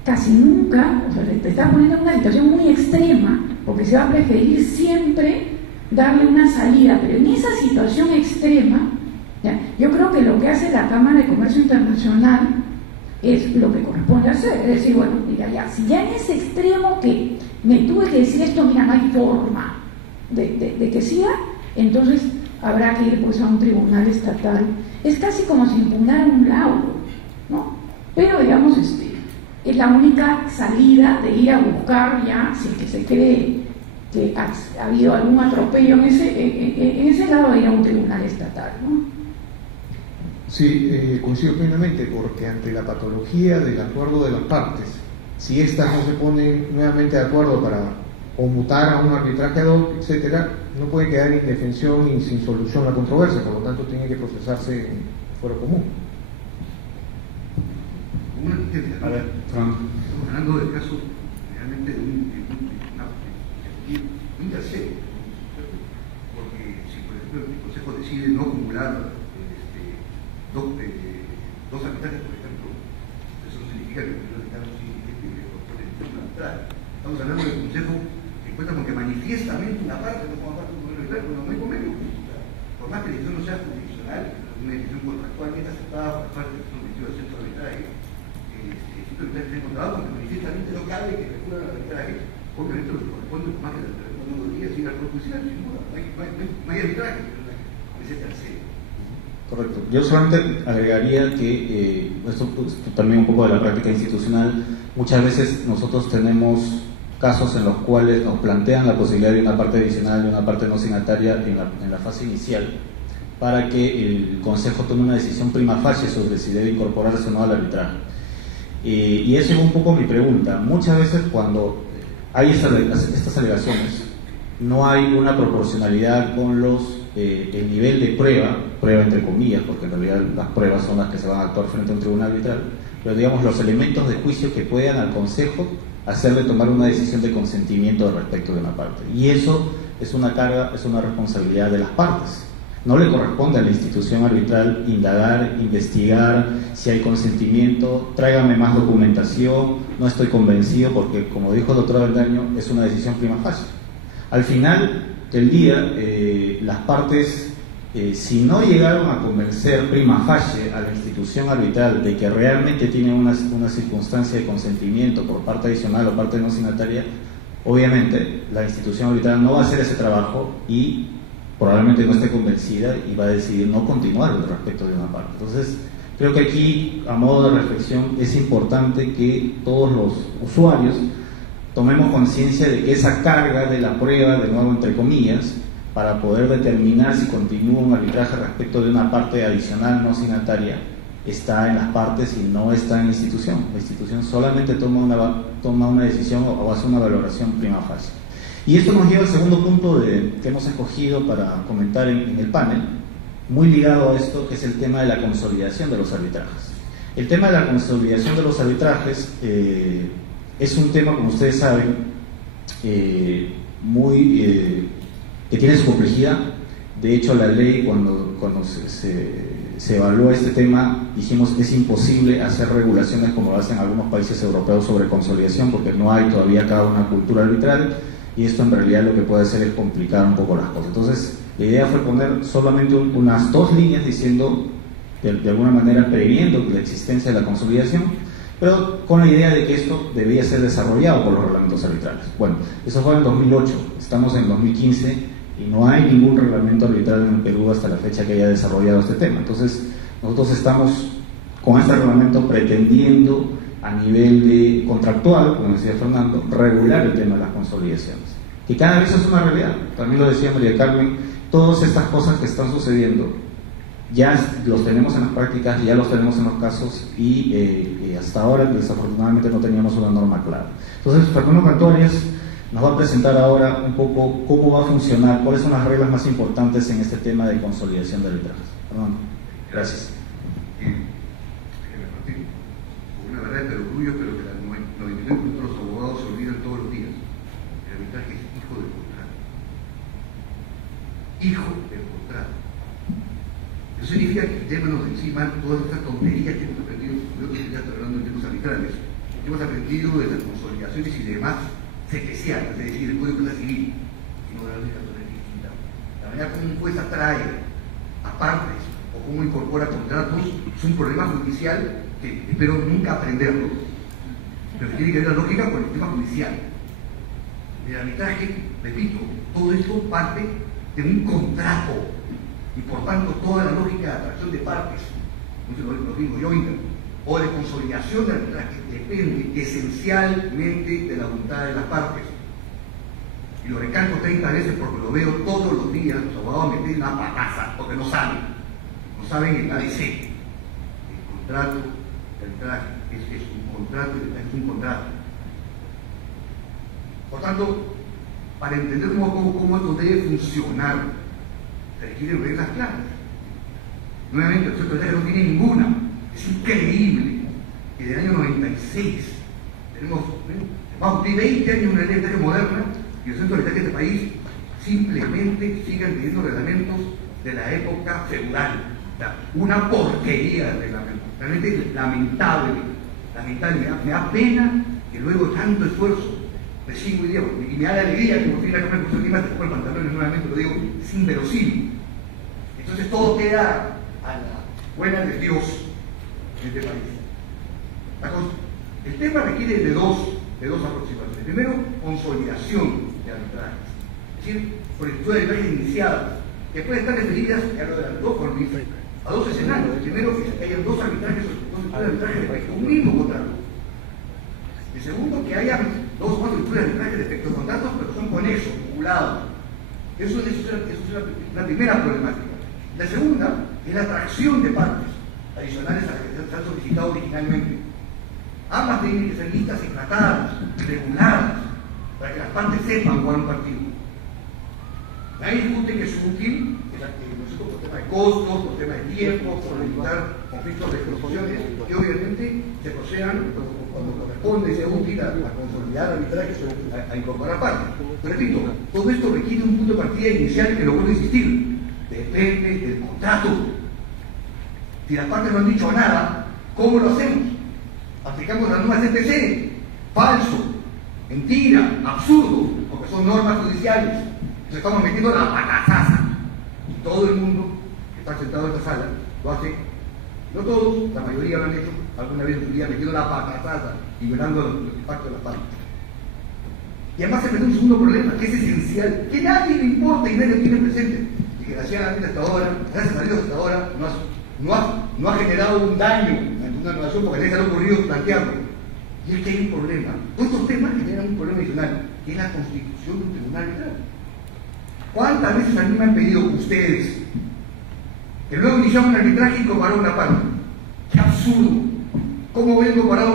casi nunca, o sea, te estás poniendo en una situación muy extrema, porque se va a preferir siempre darle una salida, pero en esa situación extrema, ¿ya? Yo creo que lo que hace la Cámara de Comercio Internacional es lo que corresponde hacer, es decir, bueno, mira, ya, si ya en ese extremo que me tuve que decir esto, mira, no hay forma de que siga, entonces habrá que ir pues a un tribunal estatal. Es casi como si impugnaran un laudo, ¿no? Pero digamos, es la única salida de ir a buscar ya, si es que se cree que ha habido algún atropello en ese lado, de ir a un tribunal estatal, ¿no? Sí, coincido plenamente, porque ante la patología del acuerdo de las partes, si éstas no se ponen nuevamente de acuerdo para conmutar a un arbitraje ad hoc, etcétera, no puede quedar en indefensión y sin solución la controversia, por lo tanto tiene que procesarse en fuero común. A ver, estamos hablando del caso realmente de un tercero, porque si por ejemplo el Consejo decide no acumular dos arbitrajes, por ejemplo, eso no significa que el caso le corresponde el arbitral. Estamos hablando del Consejo que encuentra con que manifiestamente una parte no forma parte de un convenio arbitral, pero no hay convenio. Por más que la decisión no sea jurisdiccional, una decisión contractualmente aceptada por parte del cometido del centro de arbitraje, el centro de arbitraje está encontrado con que manifiestamente no cabe que recurra al arbitraje, obviamente lo que corresponde, por más que el arbitraje no lo diga, sigue al cuerpo judicial, sin duda, no hay arbitraje, ese tercero. Correcto. Yo solamente agregaría que esto también un poco de la práctica institucional, muchas veces nosotros tenemos casos en los cuales nos plantean la posibilidad de una parte adicional, de una parte no signataria en la fase inicial, para que el Consejo tome una decisión prima facie sobre si debe incorporarse o no al arbitraje. Y eso es un poco mi pregunta. Muchas veces cuando hay estas alegaciones, no hay una proporcionalidad con el nivel de prueba entre comillas, porque en realidad las pruebas son las que se van a actuar frente a un tribunal arbitral, pero digamos los elementos de juicio que puedan al Consejo hacerle tomar una decisión de consentimiento respecto de una parte. Y eso es una carga, es una responsabilidad de las partes. No le corresponde a la institución arbitral indagar, investigar si hay consentimiento, tráigame más documentación, no estoy convencido, porque como dijo el doctor Avendaño, es una decisión prima facie. Al final del día, las partes, si no llegaron a convencer prima facie a la institución arbitral de que realmente tiene una circunstancia de consentimiento por parte adicional o parte no signataria, obviamente la institución arbitral no va a hacer ese trabajo y probablemente no esté convencida y va a decidir no continuar respecto de una parte. Entonces, creo que aquí, a modo de reflexión, es importante que todos los usuarios tomemos conciencia de que esa carga de la prueba, de nuevo entre comillas, para poder determinar si continúa un arbitraje respecto de una parte adicional no signataria, está en las partes y no está en la institución. La institución solamente toma una decisión o hace una valoración prima facie. Y esto nos lleva al segundo punto que hemos escogido para comentar en el panel, muy ligado a esto, que es el tema de la consolidación de los arbitrajes. El tema de la consolidación de los arbitrajes es un tema, como ustedes saben, que tiene su complejidad. De hecho, la ley, cuando se evaluó este tema, dijimos que es imposible hacer regulaciones como lo hacen algunos países europeos sobre consolidación, porque no hay todavía acá una cultura arbitral, y esto en realidad lo que puede hacer es complicar un poco las cosas. Entonces, la idea fue poner solamente unas 2 líneas diciendo, de alguna manera, previendo la existencia de la consolidación, pero con la idea de que esto debía ser desarrollado por los reglamentos arbitrales. Bueno, eso fue en 2008, estamos en 2015, y no hay ningún reglamento arbitral en el Perú hasta la fecha que haya desarrollado este tema. Entonces, nosotros estamos con este reglamento pretendiendo, a nivel de contractual, como decía Fernando, regular el tema de las consolidaciones, que cada vez es una realidad. También lo decía María Carmen, todas estas cosas que están sucediendo ya los tenemos en las prácticas, ya los tenemos en los casos, y hasta ahora desafortunadamente no teníamos una norma clara. Entonces, Fernando Cantuarias nos va a presentar ahora un poco cómo va a funcionar, cuáles son las reglas más importantes en este tema de consolidación de arbitrajes. Fernando, gracias. Una verdad de orgullo, pero que el 99% de los abogados se olvidan todos los días. El arbitraje es hijo del contrato. Hijo del contrato. Eso significa que quitémonos de encima todas estas tonterías que hemos aprendido. Yo ya estoy hablando en temas arbitrales. Que hemos aprendido de las consolidaciones y demás especiales, es decir, el Código Penal Civil, sino de la legislatura distinta. La manera como un juez atrae a partes o cómo incorpora contratos es un problema judicial que espero nunca aprenderlo, pero tiene que ver la lógica con el tema judicial. El arbitraje, repito, todo esto parte de un contrato y por tanto toda la lógica de atracción de partes, no se lo digo yo, o de consolidación del arbitraje depende esencialmente de la voluntad de las partes. Y lo recalco 30 veces porque lo veo todos los días, los abogados meten una pataza porque no saben el ABC. El contrato, el arbitraje es un contrato, el arbitraje es un contrato. Por tanto, para entender cómo esto debe funcionar, se requieren reglas claras. Nuevamente, el centro de arbitraje no tiene ninguna. Es increíble que del año 96 tenemos más de 20 años una ley de arbitraje moderna y el centro de arbitraje de este país simplemente sigan teniendo reglamentos de la época feudal. O sea, una porquería de reglamento. Realmente lamentable. Me da pena que luego de tanto esfuerzo recibo hoy día, y me da la alegría que por fin la Cámara de Constitución Lima se ponga el pantalón nuevamente, lo digo, es inverosímil. Entonces todo queda a la buena de Dios en este país. El tema requiere de dos aproximaciones. Primero, consolidación de arbitrajes, es decir, solicitud de arbitraje iniciada, que puede estar referidas a dos escenarios. El primero, que haya dos arbitrajes, solicitudes de arbitraje respecto a un mismo contrato. El segundo, que haya dos o más solicitudes de arbitraje respecto a contratos, pero son conexos, vinculados. Eso es la primera problemática. La segunda es la atracción de partes adicionales a las que se han solicitado originalmente. Ambas tienen que ser listas y tratadas, reguladas, para que las partes sepan jugar un partido. Nadie discute que es útil, por tema de costos, por tema de tiempo, por evitar conflictos de exposiciones, que obviamente se procedan cuando corresponde, sea útil a consolidar arbitrajes, a incorporar partes. Pero repito, todo esto requiere un punto de partida inicial que lo vuelvo a insistir. Depende del contrato. Si las partes no han dicho nada, ¿cómo lo hacemos? Aplicamos las normas CPC, falso, mentira, absurdo, porque son normas judiciales. Nos estamos metiendo la patazaza. Y todo el mundo que está sentado en esta sala lo hace, no todos, la mayoría lo han hecho alguna vez en su vida, metiendo la patazaza y violando los impactos de las partes. Y además se presenta un segundo problema, que es esencial, que nadie le importa y nadie lo tiene presente. Y que desgraciadamente hasta ahora, gracias a Dios hasta ahora, no ha generado un daño ante una relación porque nadie se le ha ocurrido plantearlo. Y es que hay un problema. Todos estos temas generan un problema adicional, que es la constitución de un tribunal arbitral. ¿Cuántas veces a mí me han pedido ustedes que luego iniciamos un arbitraje y incorporaron una parte? ¡Qué absurdo! ¿Cómo voy a incorporar a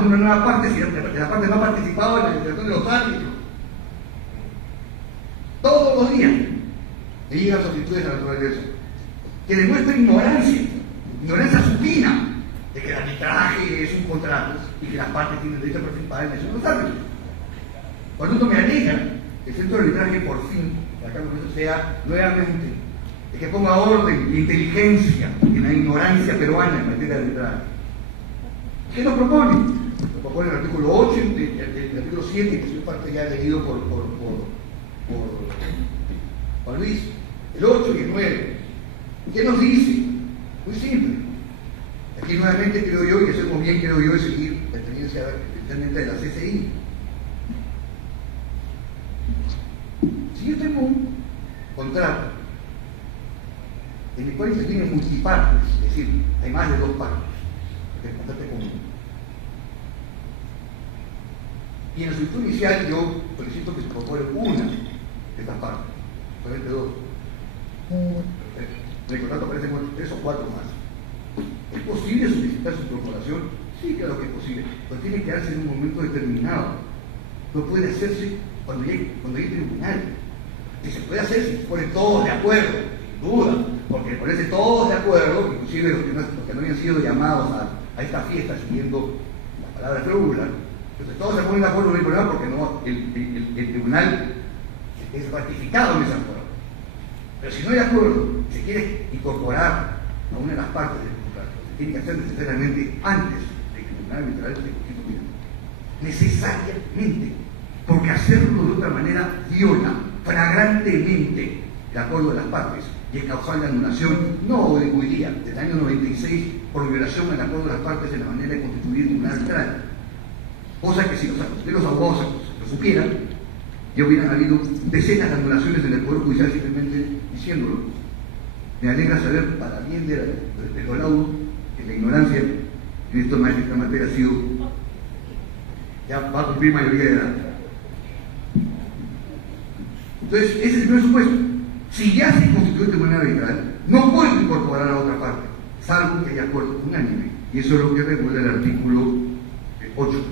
una nueva parte si la parte no ha participado en la legislación de los árbitros? Todos los días le llegan solicitudes a la naturaleza que demuestran ignorancia supina de que el arbitraje es un contrato y que las partes tienen derecho a participar en la elección de los árbitros. Por lo tanto, me alegra el centro de arbitraje por fin, acá con eso sea nuevamente, es que ponga orden e inteligencia en la ignorancia peruana en materia de arbitraje. ¿Qué nos propone? Nos propone el artículo 8, el artículo 7, que es parte ya leído por Juan Luis, el 8 y el 9. ¿Qué nos dice? Muy simple. Aquí nuevamente creo yo, y hacemos bien, creo yo, es seguir la experiencia especialmente de la CCI. Si yo tengo un contrato en el cual intervienen multipartes, es decir, hay más de 2 partes, el contrato común. Y en la solicitud inicial yo solicito que se incorpore una de estas partes, solamente 2. En el contrato aparecen 3 o 4 más. ¿Es posible solicitar su incorporación? Sí, claro que es posible, pero tiene que darse en un momento determinado. No puede hacerse cuando hay tribunal. Y se puede hacer si se ponen todos de acuerdo, sin duda, porque ponerse todos de acuerdo, inclusive los que no habían sido llamados a esta fiesta siguiendo la palabra regular, entonces todos se ponen de acuerdo en el problema porque no, el tribunal es ratificado en ese acuerdo. Pero si no hay acuerdo, se quiere incorporar a una de las partes del contrato, se tiene que hacer necesariamente antes de que el tribunal arbitral se constituya. Necesariamente, porque hacerlo de otra manera viola flagrantemente el acuerdo de las partes y es causal de anulación, no hoy día, del año 96, por violación al acuerdo de las partes en la manera de constituir el tribunal arbitral. Cosa que si los abogados lo supieran, ya hubieran habido decenas de anulaciones en el Poder Judicial simplemente diciéndolo. Me alegra saber, para bien del laudo, que la ignorancia en esta materia ha sido, ya va a cumplir mayoría de edad. Entonces, ese es el primer supuesto. Si ya se constituyó el tribunal arbitral, no puede incorporar a otra parte, salvo que haya acuerdo unánime. Y eso es lo que regula el artículo 8.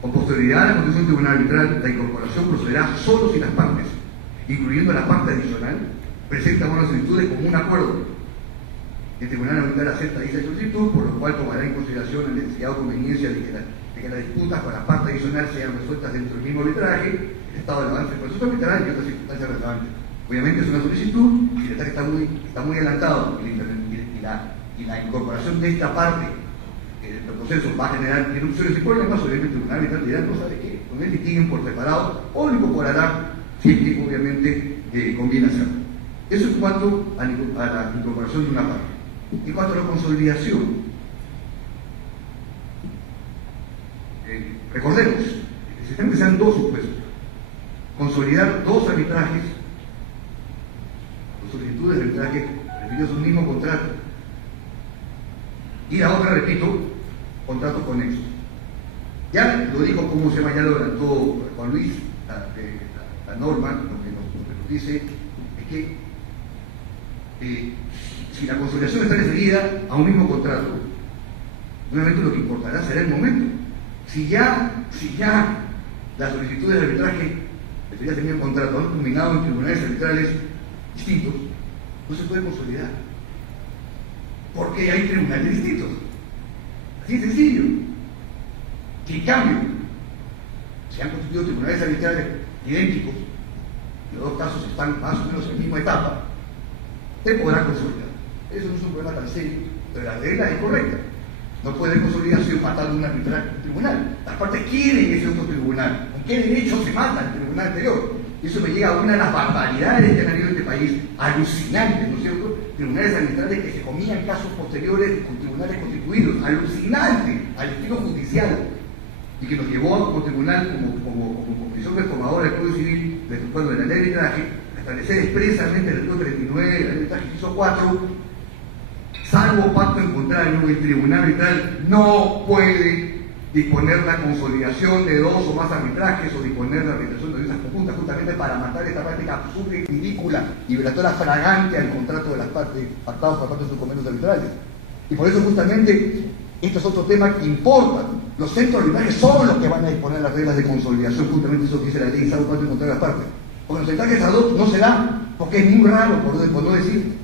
Con posterioridad a la constitución del tribunal arbitral, la incorporación procederá solo si las partes, incluyendo la parte adicional, presentan una solicitud de común acuerdo. El tribunal arbitral acepta dicha solicitud, por lo cual tomará en consideración la necesidad o conveniencia de que las disputas con la parte adicional sean resueltas dentro del mismo arbitraje, el estado de avance del proceso arbitral y otras circunstancias relevantes. Obviamente es una solicitud, si el arbitraje está muy adelantado y la incorporación de esta parte del proceso va a generar interrupciones y problemas, obviamente el tribunal arbitral dirá, no sabe qué, con él litiguen por separado o lo incorporará si es que obviamente conviene hacerlo. Eso en cuanto a la incorporación de una parte. En cuanto a la consolidación, recordemos, necesitamos que sean 2 supuestos. Consolidar 2 arbitrajes, 2 solicitudes de arbitraje referidos a un mismo contrato. Y la otra, repito, contrato conexo. Ya lo dijo, como se llama, ya lo adelantó Juan Luis, la norma, lo que nos dice es que si la consolidación está referida a un mismo contrato, nuevamente lo que importará será el momento. Si ya las solicitudes de arbitraje referidas al mismo contrato han culminado en tribunales arbitrales distintos, no se puede consolidar, porque hay tribunales distintos. Así de sencillo. Si en cambio se han constituido tribunales arbitrales idénticos, y los 2 casos están más o menos en la misma etapa, se podrá consolidar. Eso no es un problema tan serio, pero la regla es correcta. No puede consolidarse matando un arbitraje en un tribunal. Las partes quieren ese otro tribunal. ¿Con qué derecho se mata el tribunal anterior? Y eso me llega a una de las barbaridades que han habido en este país, alucinantes, ¿no es cierto? Tribunales arbitrales que se comían casos posteriores con tribunales constituidos, alucinante al estilo judicial, y que nos llevó como tribunal, como comisión reformadora del Código Civil, cuando de la ley de arbitraje, a establecer expresamente el artículo 39 de la ley de arbitraje, inciso 4, salvo pacto en contrario, el tribunal arbitral no puede disponer la consolidación de 2 o más arbitrajes o disponer la arbitración de audiencias conjuntas, justamente para matar esta práctica absurda y ridícula y violatoria fragante al contrato de las partes, pactados por parte de sus convenios arbitrales. Y por eso justamente esto es otro tema que importa. Los centros arbitrales son los que van a disponer las reglas de consolidación, justamente eso que dice la ley, salvo pacto en contrario de las partes. Porque los arbitrajes ad hoc no se dan, porque es muy raro, por no decir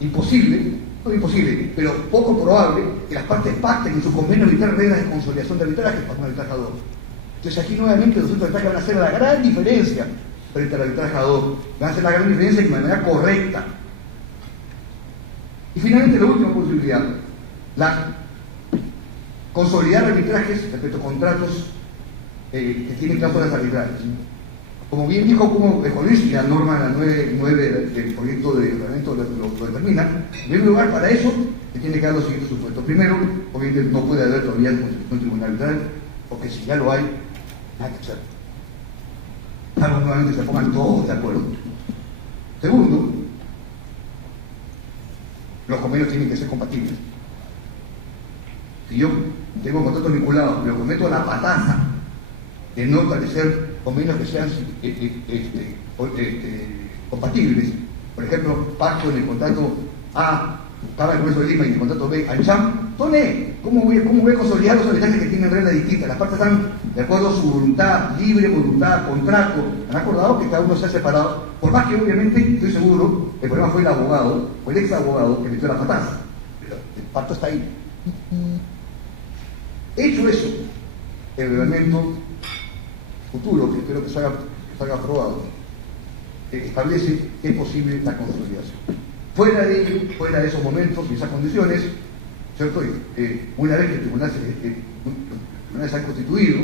imposible, no imposible, pero poco probable que las partes pacten en su convenio arbitral reglas de consolidación de arbitraje para un arbitraje ad hoc. Entonces aquí nuevamente los centros de arbitraje van a hacer la gran diferencia frente al arbitraje ad hoc, van a hacer la gran diferencia de manera correcta. Y finalmente la última posibilidad, la consolidar arbitrajes respecto a contratos que tienen cláusulas arbitrales. Como bien dijo Juan Luis, y la norma, la 9 del proyecto de reglamento lo determina, en primer lugar, para eso se tiene que dar los siguientes supuestos. Primero, obviamente no puede haber todavía un tribunal arbitral, porque si ya lo hay, nada que hacer. Salvo nuevamente se pongan todos de acuerdo. Segundo, los convenios tienen que ser compatibles. Si yo tengo contratos vinculados, me cometo la pataza de no establecer convenios que sean compatibles. Por ejemplo, pacto en el contrato A, paga el Congreso de Lima, y en el contrato B, al CHAM, ¿cómo voy a consolidar los arbitrajes que tienen reglas distintas? Las partes están de acuerdo a su voluntad, libre voluntad, contrato, han acordado que cada uno se ha separado, por más que obviamente, estoy seguro, el problema fue el abogado, o el ex abogado que metió la pataza, pero el pacto está ahí. Hecho eso, el reglamento futuro, que espero que salga aprobado, establece que es posible la consolidación. Fuera de ello, fuera de esos momentos y esas condiciones, ¿cierto? Una vez que el tribunal se ha constituido,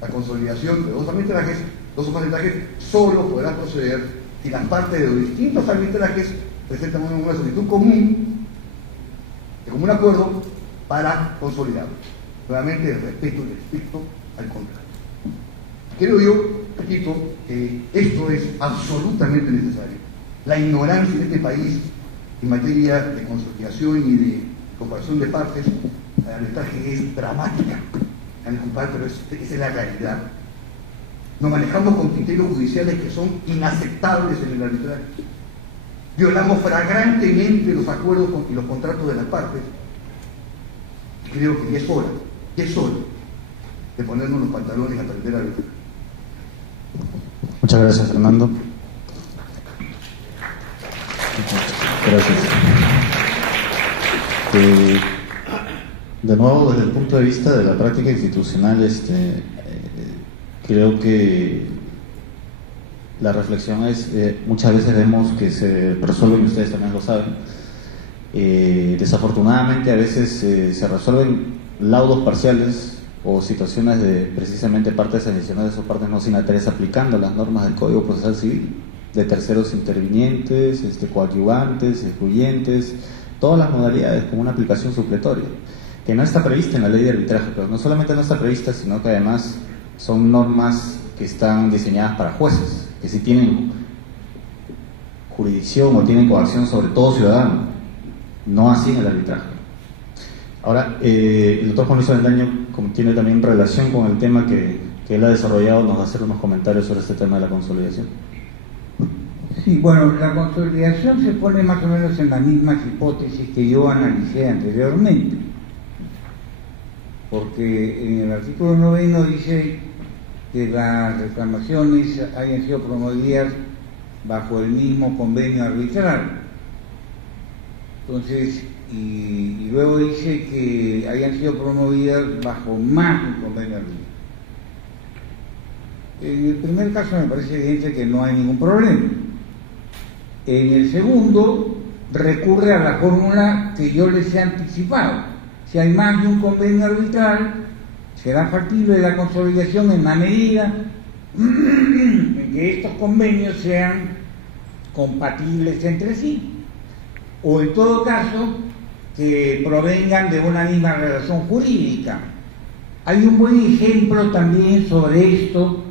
la consolidación de dos arbitrajes solo podrá proceder si las partes de los distintos arbitrajes presentan una solicitud común, de común acuerdo, para consolidarlos. Nuevamente, el respeto y el respeto al contrato. Creo yo, repito, que esto es absolutamente necesario. La ignorancia en este país en materia de consolidación y de comparación de partes, el arbitraje es dramática. Pero esa es la realidad. Nos manejamos con criterios judiciales que son inaceptables en el arbitraje. Violamos flagrantemente los acuerdos y los contratos de las partes. Creo que ya es hora de ponernos los pantalones a aprender a arbitrar. Muchas gracias, Fernando. Gracias. De nuevo, desde el punto de vista de la práctica institucional, creo que la reflexión es, muchas veces vemos que se resuelven, y ustedes también lo saben, desafortunadamente a veces se resuelven laudos parciales o situaciones de precisamente partes adicionales o partes no signatarias aplicando las normas del Código Procesal Civil, de terceros intervinientes, coadyuvantes, excluyentes, todas las modalidades como una aplicación supletoria, que no está prevista en la ley de arbitraje, pero no solamente no está prevista, sino que además son normas que están diseñadas para jueces, que sí tienen jurisdicción o tienen coacción sobre todo ciudadano, no así en el arbitraje. Ahora, el doctor Juan Luis Avendaño, como tiene también relación con el tema que él ha desarrollado, nos va a hacer unos comentarios sobre este tema de la consolidación. Sí, bueno, la consolidación se pone más o menos en las mismas hipótesis que yo analicé anteriormente, porque en el artículo 9 dice que las reclamaciones hayan sido promovidas bajo el mismo convenio arbitral. Entonces, y luego dice que hayan sido promovidas bajo más de un convenio arbitral. En el primer caso me parece evidente que no hay ningún problema. En el segundo, recurre a la fórmula que yo les he anticipado. Si hay más de un convenio arbitral, será factible la consolidación en la medida en que estos convenios sean compatibles entre sí, o en todo caso que provengan de una misma relación jurídica. Hay un buen ejemplo también sobre esto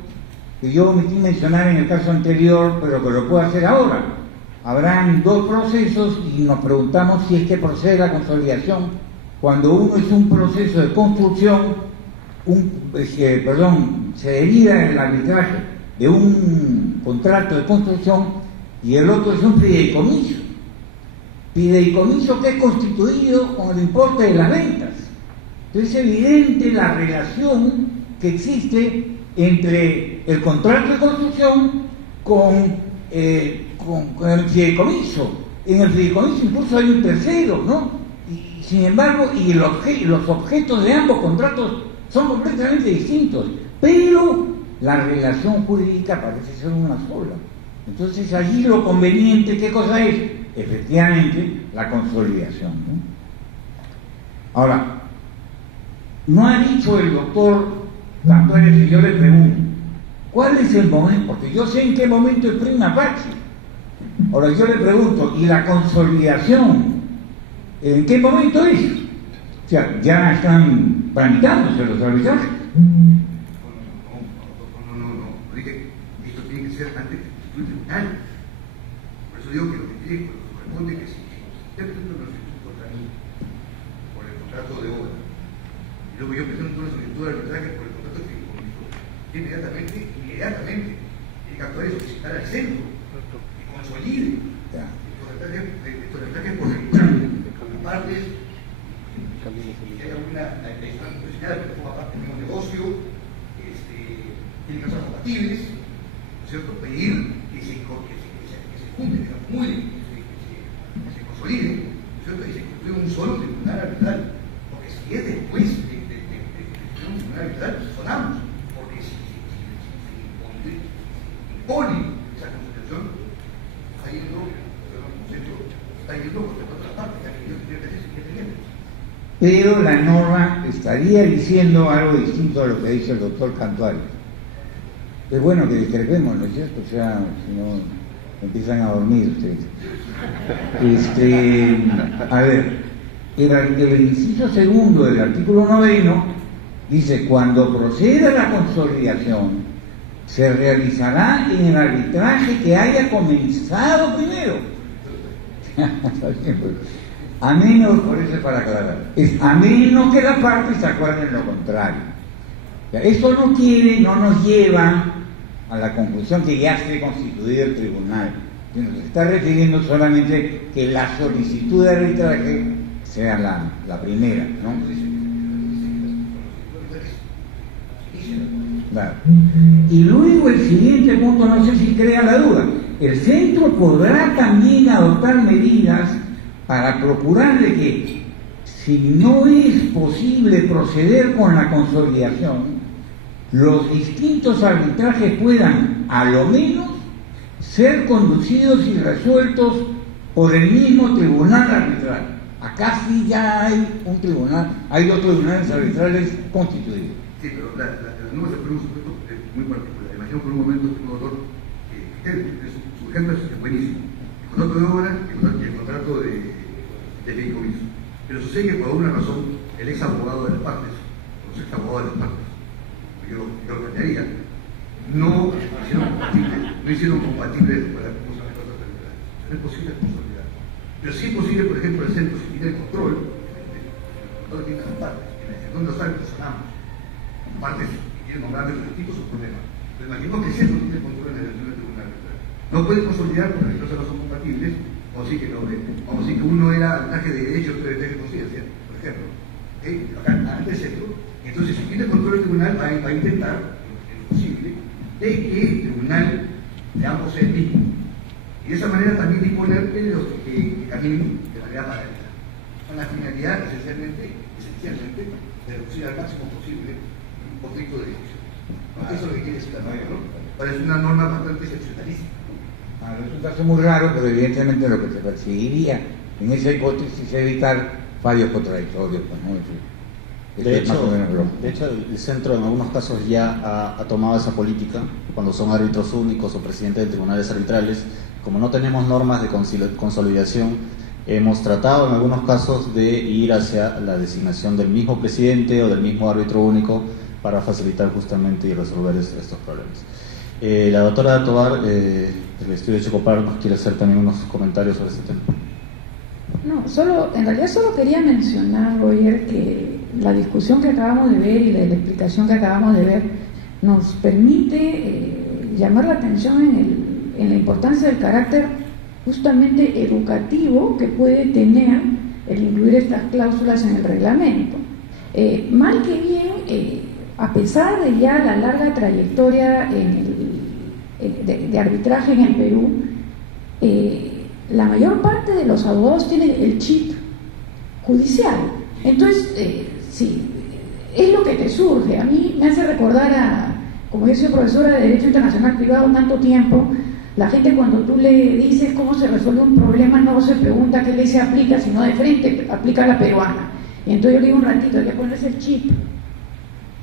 que yo omití mencionar en el caso anterior, pero que lo puedo hacer ahora. Habrán dos procesos y nos preguntamos si es que procede la consolidación cuando uno es un proceso de construcción, se deriva en el arbitraje de un contrato de construcción, y el otro es un fideicomiso que es constituido con el importe de las ventas. Entonces es evidente la relación que existe entre el contrato de construcción con el fideicomiso. En el fideicomiso incluso hay un tercero, ¿no? Sin embargo, los objetos de ambos contratos son completamente distintos. pero la relación jurídica parece ser una sola. Entonces allí lo conveniente, ¿qué cosa es? Efectivamente, la consolidación, ¿no? Ahora, no ha dicho el doctor Cantuarias, y yo le pregunto, ¿cuál es el momento? Porque yo sé en qué momento es prima facie. Ahora yo le pregunto, ¿y la consolidación? ¿En qué momento es? O sea, ¿ya están tramitándose los arbitrajes? No. Dije, esto tiene que ser antes del tribunal. Por eso digo que lo que tiene corresponde que si usted presenta una solicitud contra mí por el contrato de obra, y luego yo presento una solicitud de arbitraje por el contrato que comenzó, inmediatamente, tiene que actuar y solicitar al centro y consolide estos arbitrajes por las partes. Si hay alguna profesional que forma parte del mismo negocio, tienen que ser compatibles, ¿no es cierto? Pedir que se junten, que se acumulen, que se consoliden, ¿no es cierto? Y se construya un solo tribunal arbitral. Porque si es después de un tribunal arbitral, sonamos. Porque si impone esa consolidación, está yendo contra otra parte, ya que ellos tienen que ser independientes. Pero la norma estaría diciendo algo distinto a lo que dice el doctor Cantuarias. Es bueno que discrepemos, ¿no es cierto? O sea, si no, empiezan a dormir ustedes. A ver, el inciso segundo del artículo 9 dice, cuando proceda la consolidación, se realizará en el arbitraje que haya comenzado primero. A menos, por eso es para aclarar, a menos que las partes se acuerden lo contrario. O sea, esto no nos lleva a la conclusión que ya esté constituido el tribunal. Nos está refiriendo solamente que la solicitud de arbitraje sea la primera, ¿no? Claro. Y luego el siguiente punto, no sé si crea la duda, el centro podrá también adoptar medidas para procurar de que, si no es posible proceder con la consolidación, los distintos arbitrajes puedan, a lo menos, ser conducidos y resueltos por el mismo tribunal arbitral. Acá sí ya hay un tribunal, hay dos tribunales arbitrales constituidos. Sí, pero la norma se pone un sujeto muy particular. Imagino por un momento que un autor su ejemplo es buenísimo. El contrato de obra y el contrato de fideicomiso. Pero sucede que por alguna razón el ex abogado de las partes, los ex abogados de las partes, yo lo plantearía, no hicieron compatibles para la cosa de cosas arbitral. No es posible consolidar. Pero sí es posible, por ejemplo, el centro, si tiene el control tiene las partes, en donde los árbitros sonamos. Partes que quieren nombrar de otros tipos, es un problema. Pero imaginemos que el centro tiene el control en la elección del tribunal arbitral. No puede consolidar porque las cosas no son compatibles. Vamos a decir que uno era arbitraje de derecho, otro de derecho de conciencia, por ejemplo. Acá ante el centro. Entonces, si tiene el control del tribunal, va a intentar, en lo posible, de que el tribunal de ambos sea el mismo. Y de esa manera también disponer de los que caminen de manera paralela. Con la finalidad, esencialmente, de reducir al máximo posible un conflicto de discusiones. ¿No? Eso es lo que quiere decir la norma, ¿no? Parece una norma bastante excepcionalista. Es un caso muy raro, pero evidentemente lo que se perseguiría en esa hipótesis es evitar fallos contradictorios. Pues, ¿no? De hecho, el centro en algunos casos ya ha tomado esa política, cuando son árbitros únicos o presidentes de tribunales arbitrales. Como no tenemos normas de consolidación, hemos tratado en algunos casos de ir hacia la designación del mismo presidente o del mismo árbitro único para facilitar justamente y resolver estos problemas. La doctora Tovar, del estudio de Chocopar, nos quiere hacer también unos comentarios sobre este tema. No, en realidad solo quería mencionar, Roger, que la discusión que acabamos de ver y la explicación que acabamos de ver nos permite llamar la atención en la importancia del carácter justamente educativo que puede tener el incluir estas cláusulas en el reglamento. Mal que bien, a pesar de ya la larga trayectoria de arbitraje en el Perú, la mayor parte de los abogados tienen el chip judicial. Entonces, sí, es lo que te surge. A mí me hace recordar como yo soy profesora de Derecho Internacional Privado tanto tiempo, la gente cuando tú le dices cómo se resuelve un problema no se pregunta qué ley se aplica, sino de frente aplica la peruana. Y entonces yo le digo un ratito, hay que ponerse el chip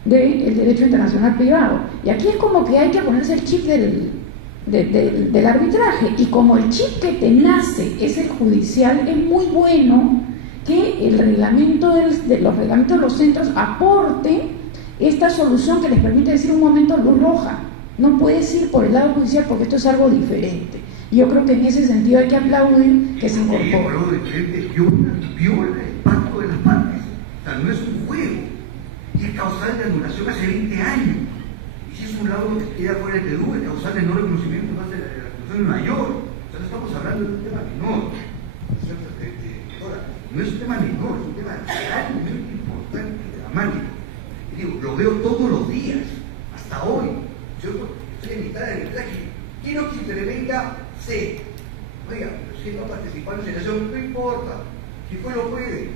del Derecho Internacional Privado. Y aquí es como que hay que ponerse el chip del arbitraje. Y como el chip que te nace es el judicial, es muy bueno que el reglamento los reglamentos de los centros aporte esta solución que les permite decir un momento luz roja. No puedes ir por el lado judicial porque esto es algo diferente. Y yo creo que en ese sentido hay que aplaudir que se incorpore. Algo diferente viola el pacto de las partes. O sea, no es un juego. Y es causal de anulación hace 20 años. Y si es un lado que queda fuera de Perú, es causal de no reconocimiento más de la Constitución mayor. O sea, no estamos hablando de un tema menor. No es un tema menor, es un tema realmente importante, dramático. Y digo, lo veo todos los días, hasta hoy. Yo estoy en mitad de arbitraje. Quiero que intervenga C. Oiga, pero si no participar en la selección, no importa. Si el juez lo puede.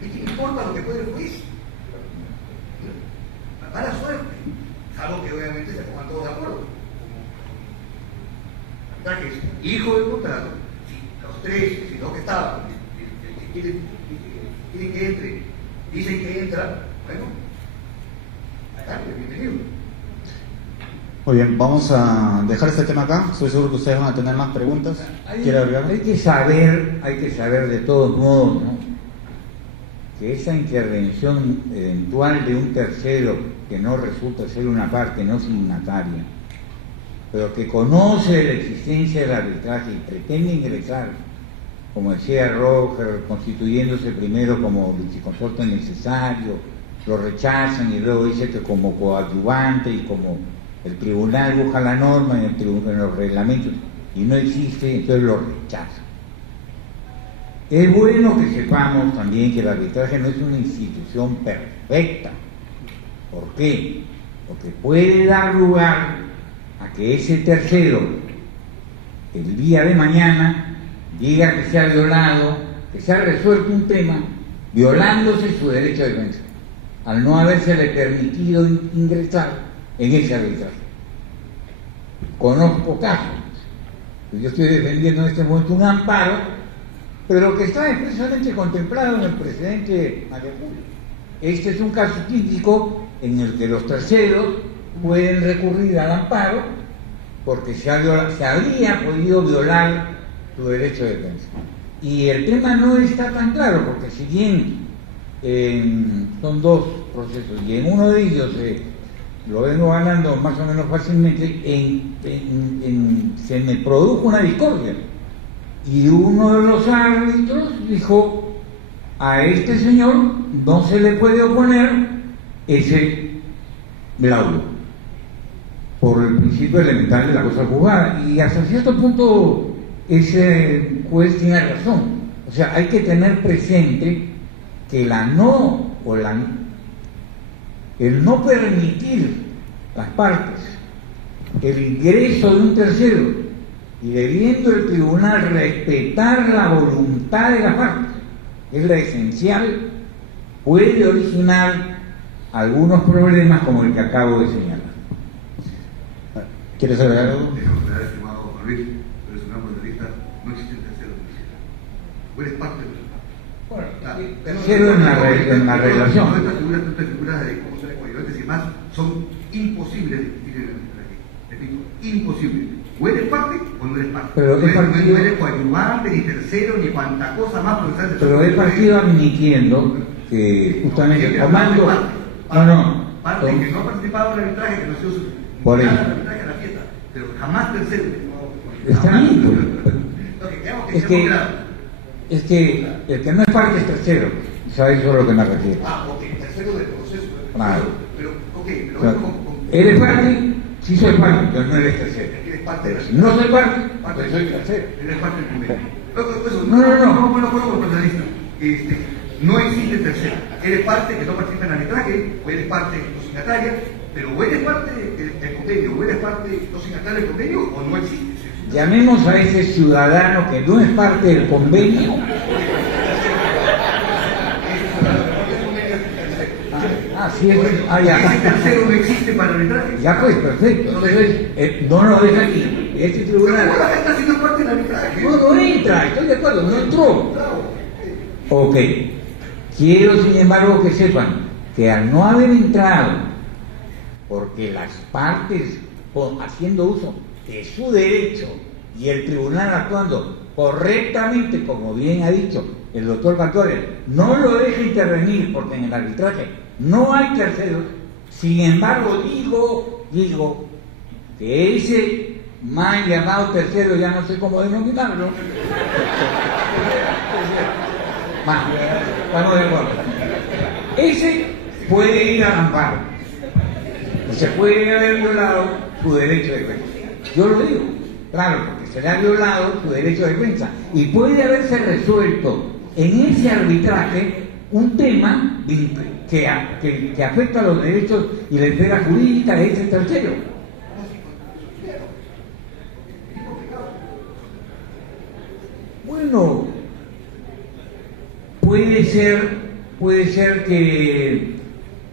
¿Y qué importa lo que puede el juez? Mala suerte. Algo que obviamente se pongan todos de acuerdo. Arbitraje es hijo del contrato. Si los tres, si los que estaban, quieren que entre, dicen que entra, bueno, adelante, bienvenido. Muy bien, vamos a dejar este tema acá. Estoy seguro que ustedes van a tener más preguntas. ¿Quiere agregar? Hay que saber de todos modos, ¿no?, que esa intervención eventual de un tercero que no resulta ser una parte no signataria, pero que conoce la existencia del arbitraje y pretende ingresar, como decía Roger, constituyéndose primero como viceconsorte necesario, lo rechazan y luego dice que como coadyuvante y como el tribunal busca la norma en los reglamentos y no existe, entonces lo rechazan. Es bueno que sepamos también que el arbitraje no es una institución perfecta. ¿Por qué? Porque puede dar lugar a que ese tercero, el día de mañana, diga que se ha violado, que se ha resuelto un tema, violándose su derecho de defensa, al no habérsele permitido ingresar en ese arbitraje. Conozco casos. Yo estoy defendiendo en este momento un amparo, pero que está expresamente contemplado en el precedente María Julia. Este es un caso típico en el que los terceros pueden recurrir al amparo porque se había podido violar su derecho de defensa. Y el tema no está tan claro, porque si bien son dos procesos y en uno de ellos lo vengo ganando más o menos fácilmente, se me produjo una discordia. Y uno de los árbitros dijo: a este señor no se le puede oponer ese laudo por el principio elemental de la cosa juzgada. Y hasta cierto punto ese juez tiene razón. O sea, hay que tener presente que el no permitir las partes el ingreso de un tercero y debiendo el tribunal respetar la voluntad de la parte, es la esencial, puede originar algunos problemas como el que acabo de señalar. ¿Quieres agregar algo? Déjame aclarar, estimado Juan Luis, pero es una modalista, no existe el tercero judicial. O eres parte de la parte. Tercero en la relación. Todas estas figuras de cómo son las coadyuvantes y demás son imposibles de discutir en el arbitraje. Repito, imposible. O eres parte o no eres parte. Pero no eres coadyuvante, ni tercero, ni cuanta cosa más. Pero he partido admitiendo que justamente el comando... Parte que no ha participado en el arbitraje, que no ha sido por eso. arbitraje a la fiesta, pero jamás tercero. Está bien. Es que el que no es parte es tercero. ¿Sabes eso a lo que me refiero? Ok, tercero del proceso. Claro. Pero o sea, ¿eres parte? Sí soy parte, pero no eres tercero. Eres parte de la Si no soy parte, pues soy tercero. Eres parte del convenio. No. No existe tercero. Eres parte que no participa en arbitraje, o eres parte no signataria, pero o eres parte del convenio, o eres parte no signataria del convenio, o no existe. Llamemos a ese ciudadano que no es parte del convenio. Así es. Ya. Ese tercero no existe para arbitraje. Ya pues, perfecto. Entonces, no lo deja aquí. Este tribunal. Ahora está haciendo parte del arbitraje. No entra, estoy de acuerdo, no entró. Bravo. Ok. Quiero, sin embargo, que sepan que al no haber entrado, porque las partes haciendo uso de su derecho y el tribunal actuando correctamente, como bien ha dicho el doctor Cantore, no lo deja intervenir porque en el arbitraje no hay terceros. Sin embargo, digo que ese mal llamado tercero, ya no sé cómo denominarlo, estamos de acuerdo, ese puede ir al amparo, se puede haber violado su derecho de defensa. Yo lo digo, claro, porque se le ha violado su derecho de defensa y puede haberse resuelto en ese arbitraje un tema que afecta a los derechos y la esfera jurídica de ese tercero. Bueno, puede ser que,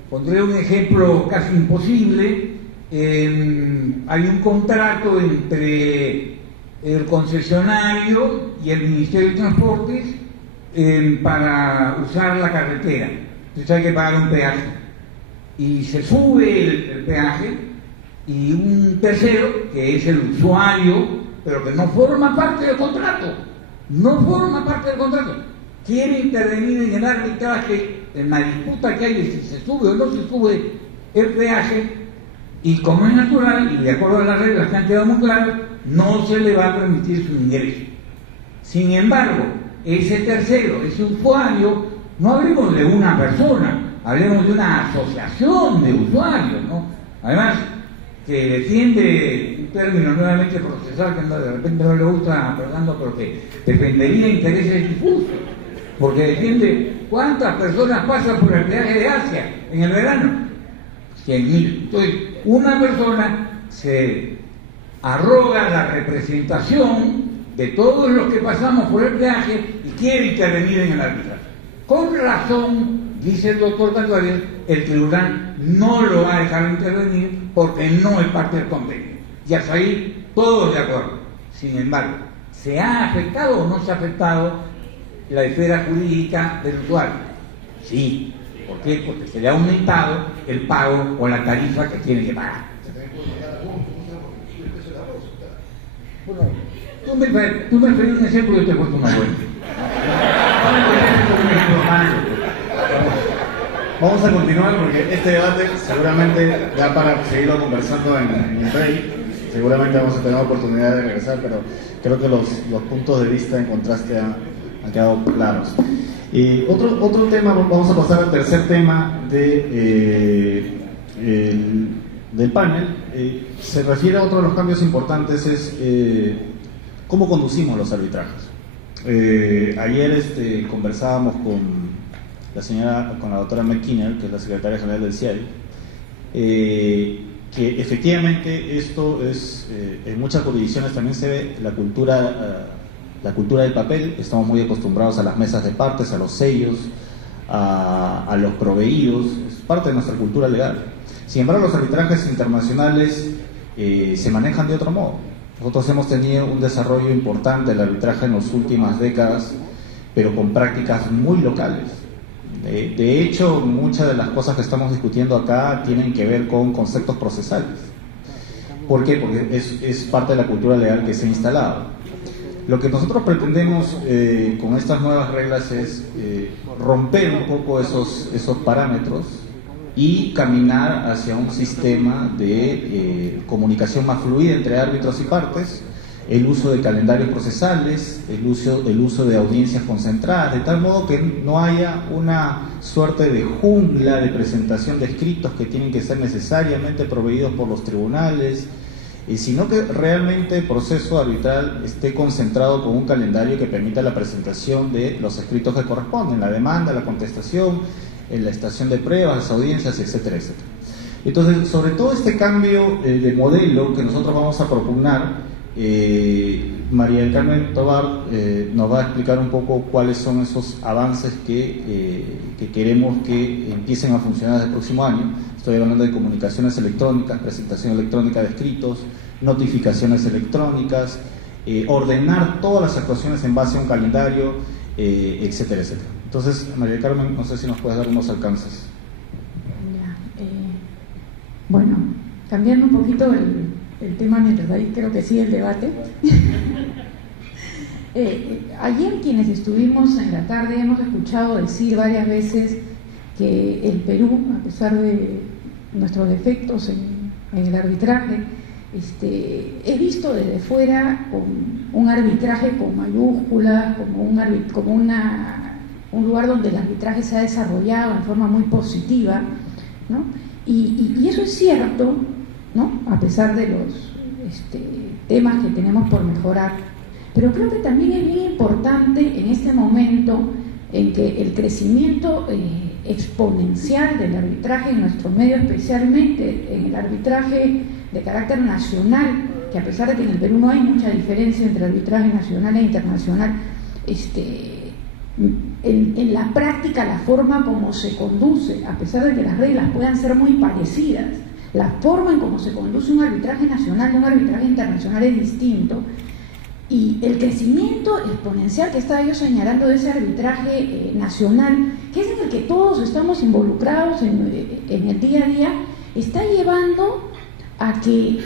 pondré un ejemplo casi imposible, hay un contrato entre el concesionario y el Ministerio de Transportes para usar la carretera. Entonces hay que pagar un peaje. Y se sube el peaje y un tercero, que es el usuario, pero que no forma parte del contrato, quiere intervenir en el arbitraje, en la disputa que hay de si se sube o no se sube el peaje, y como es natural, y de acuerdo a las reglas que han quedado muy claras, no se le va a permitir su ingreso. Sin embargo, ese tercero, ese usuario, no hablemos de una persona, hablemos de una asociación de usuarios, ¿no? Además, que defiende un término nuevamente procesal que de repente no le gusta a Fernando, pero que defendería intereses difusos, porque defiende cuántas personas pasan por el peaje de Asia en el verano. 100.000. Entonces, una persona se arroga la representación de todos los que pasamos por el peaje y quiere intervenir en el arbitraje. Con razón, dice el doctor Cantore, el tribunal no lo va a dejar intervenir porque no es parte del convenio. Y hasta ahí todos de acuerdo. Sin embargo, ¿se ha afectado o no se ha afectado la esfera jurídica del usuario? Sí. ¿Por qué? Porque se le ha aumentado el pago o la tarifa que tiene que pagar. Bueno, tú me pedís un ejemplo y yo te he puesto una buena. Vamos a continuar porque este debate seguramente da para seguirlo conversando en break. Seguramente vamos a tener oportunidad de regresar, pero creo que los puntos de vista en contraste han quedado claros. Y otro tema, vamos a pasar al tercer tema del panel. Se refiere a otro de los cambios importantes, es cómo conducimos los arbitrajes. Ayer conversábamos con la doctora McKinnon, que es la secretaria general del CIADI, que efectivamente esto es, en muchas jurisdicciones también se ve la cultura del papel. Estamos muy acostumbrados a las mesas de partes, a los sellos, a los proveídos, es parte de nuestra cultura legal. Sin embargo, los arbitrajes internacionales se manejan de otro modo. Nosotros hemos tenido un desarrollo importante del arbitraje en las últimas décadas, pero con prácticas muy locales. De hecho, muchas de las cosas que estamos discutiendo acá tienen que ver con conceptos procesales. ¿Por qué? Porque es parte de la cultura legal que se ha instalado. Lo que nosotros pretendemos con estas nuevas reglas es romper un poco esos parámetros y caminar hacia un sistema de comunicación más fluida entre árbitros y partes, el uso de calendarios procesales, el uso de audiencias concentradas, de tal modo que no haya una suerte de jungla de presentación de escritos que tienen que ser necesariamente proveídos por los tribunales, sino que realmente el proceso arbitral esté concentrado con un calendario que permita la presentación de los escritos que corresponden, la demanda, la contestación, la estación de pruebas, las audiencias, etcétera, etcétera. Entonces, sobre todo este cambio de modelo que nosotros vamos a propugnar, María del Carmen Tobar nos va a explicar un poco cuáles son esos avances que queremos que empiecen a funcionar desde el próximo año. Estoy hablando de comunicaciones electrónicas, presentación electrónica de escritos, notificaciones electrónicas, ordenar todas las actuaciones en base a un calendario, etcétera, etcétera. Entonces, María del Carmen, no sé si nos puedes dar unos alcances. Bueno, cambiando un poquito el tema, mientras ahí creo que sigue el debate. Ayer quienes estuvimos en la tarde hemos escuchado decir varias veces que el Perú, a pesar de nuestros defectos en el arbitraje, he visto desde fuera un arbitraje con mayúsculas, como un lugar donde el arbitraje se ha desarrollado en forma muy positiva, ¿no? Y eso es cierto, ¿no? A pesar de los temas que tenemos por mejorar. Pero creo que también es bien importante en este momento en que el crecimiento exponencial del arbitraje en nuestro medio, especialmente en el arbitraje de carácter nacional, que a pesar de que en el Perú no hay mucha diferencia entre arbitraje nacional e internacional, en la práctica, la forma como se conduce, a pesar de que las reglas puedan ser muy parecidas, la forma en cómo se conduce un arbitraje nacional de un arbitraje internacional es distinto. Y el crecimiento exponencial que estaba yo señalando de ese arbitraje nacional, que es en el que todos estamos involucrados en el día a día, está llevando a que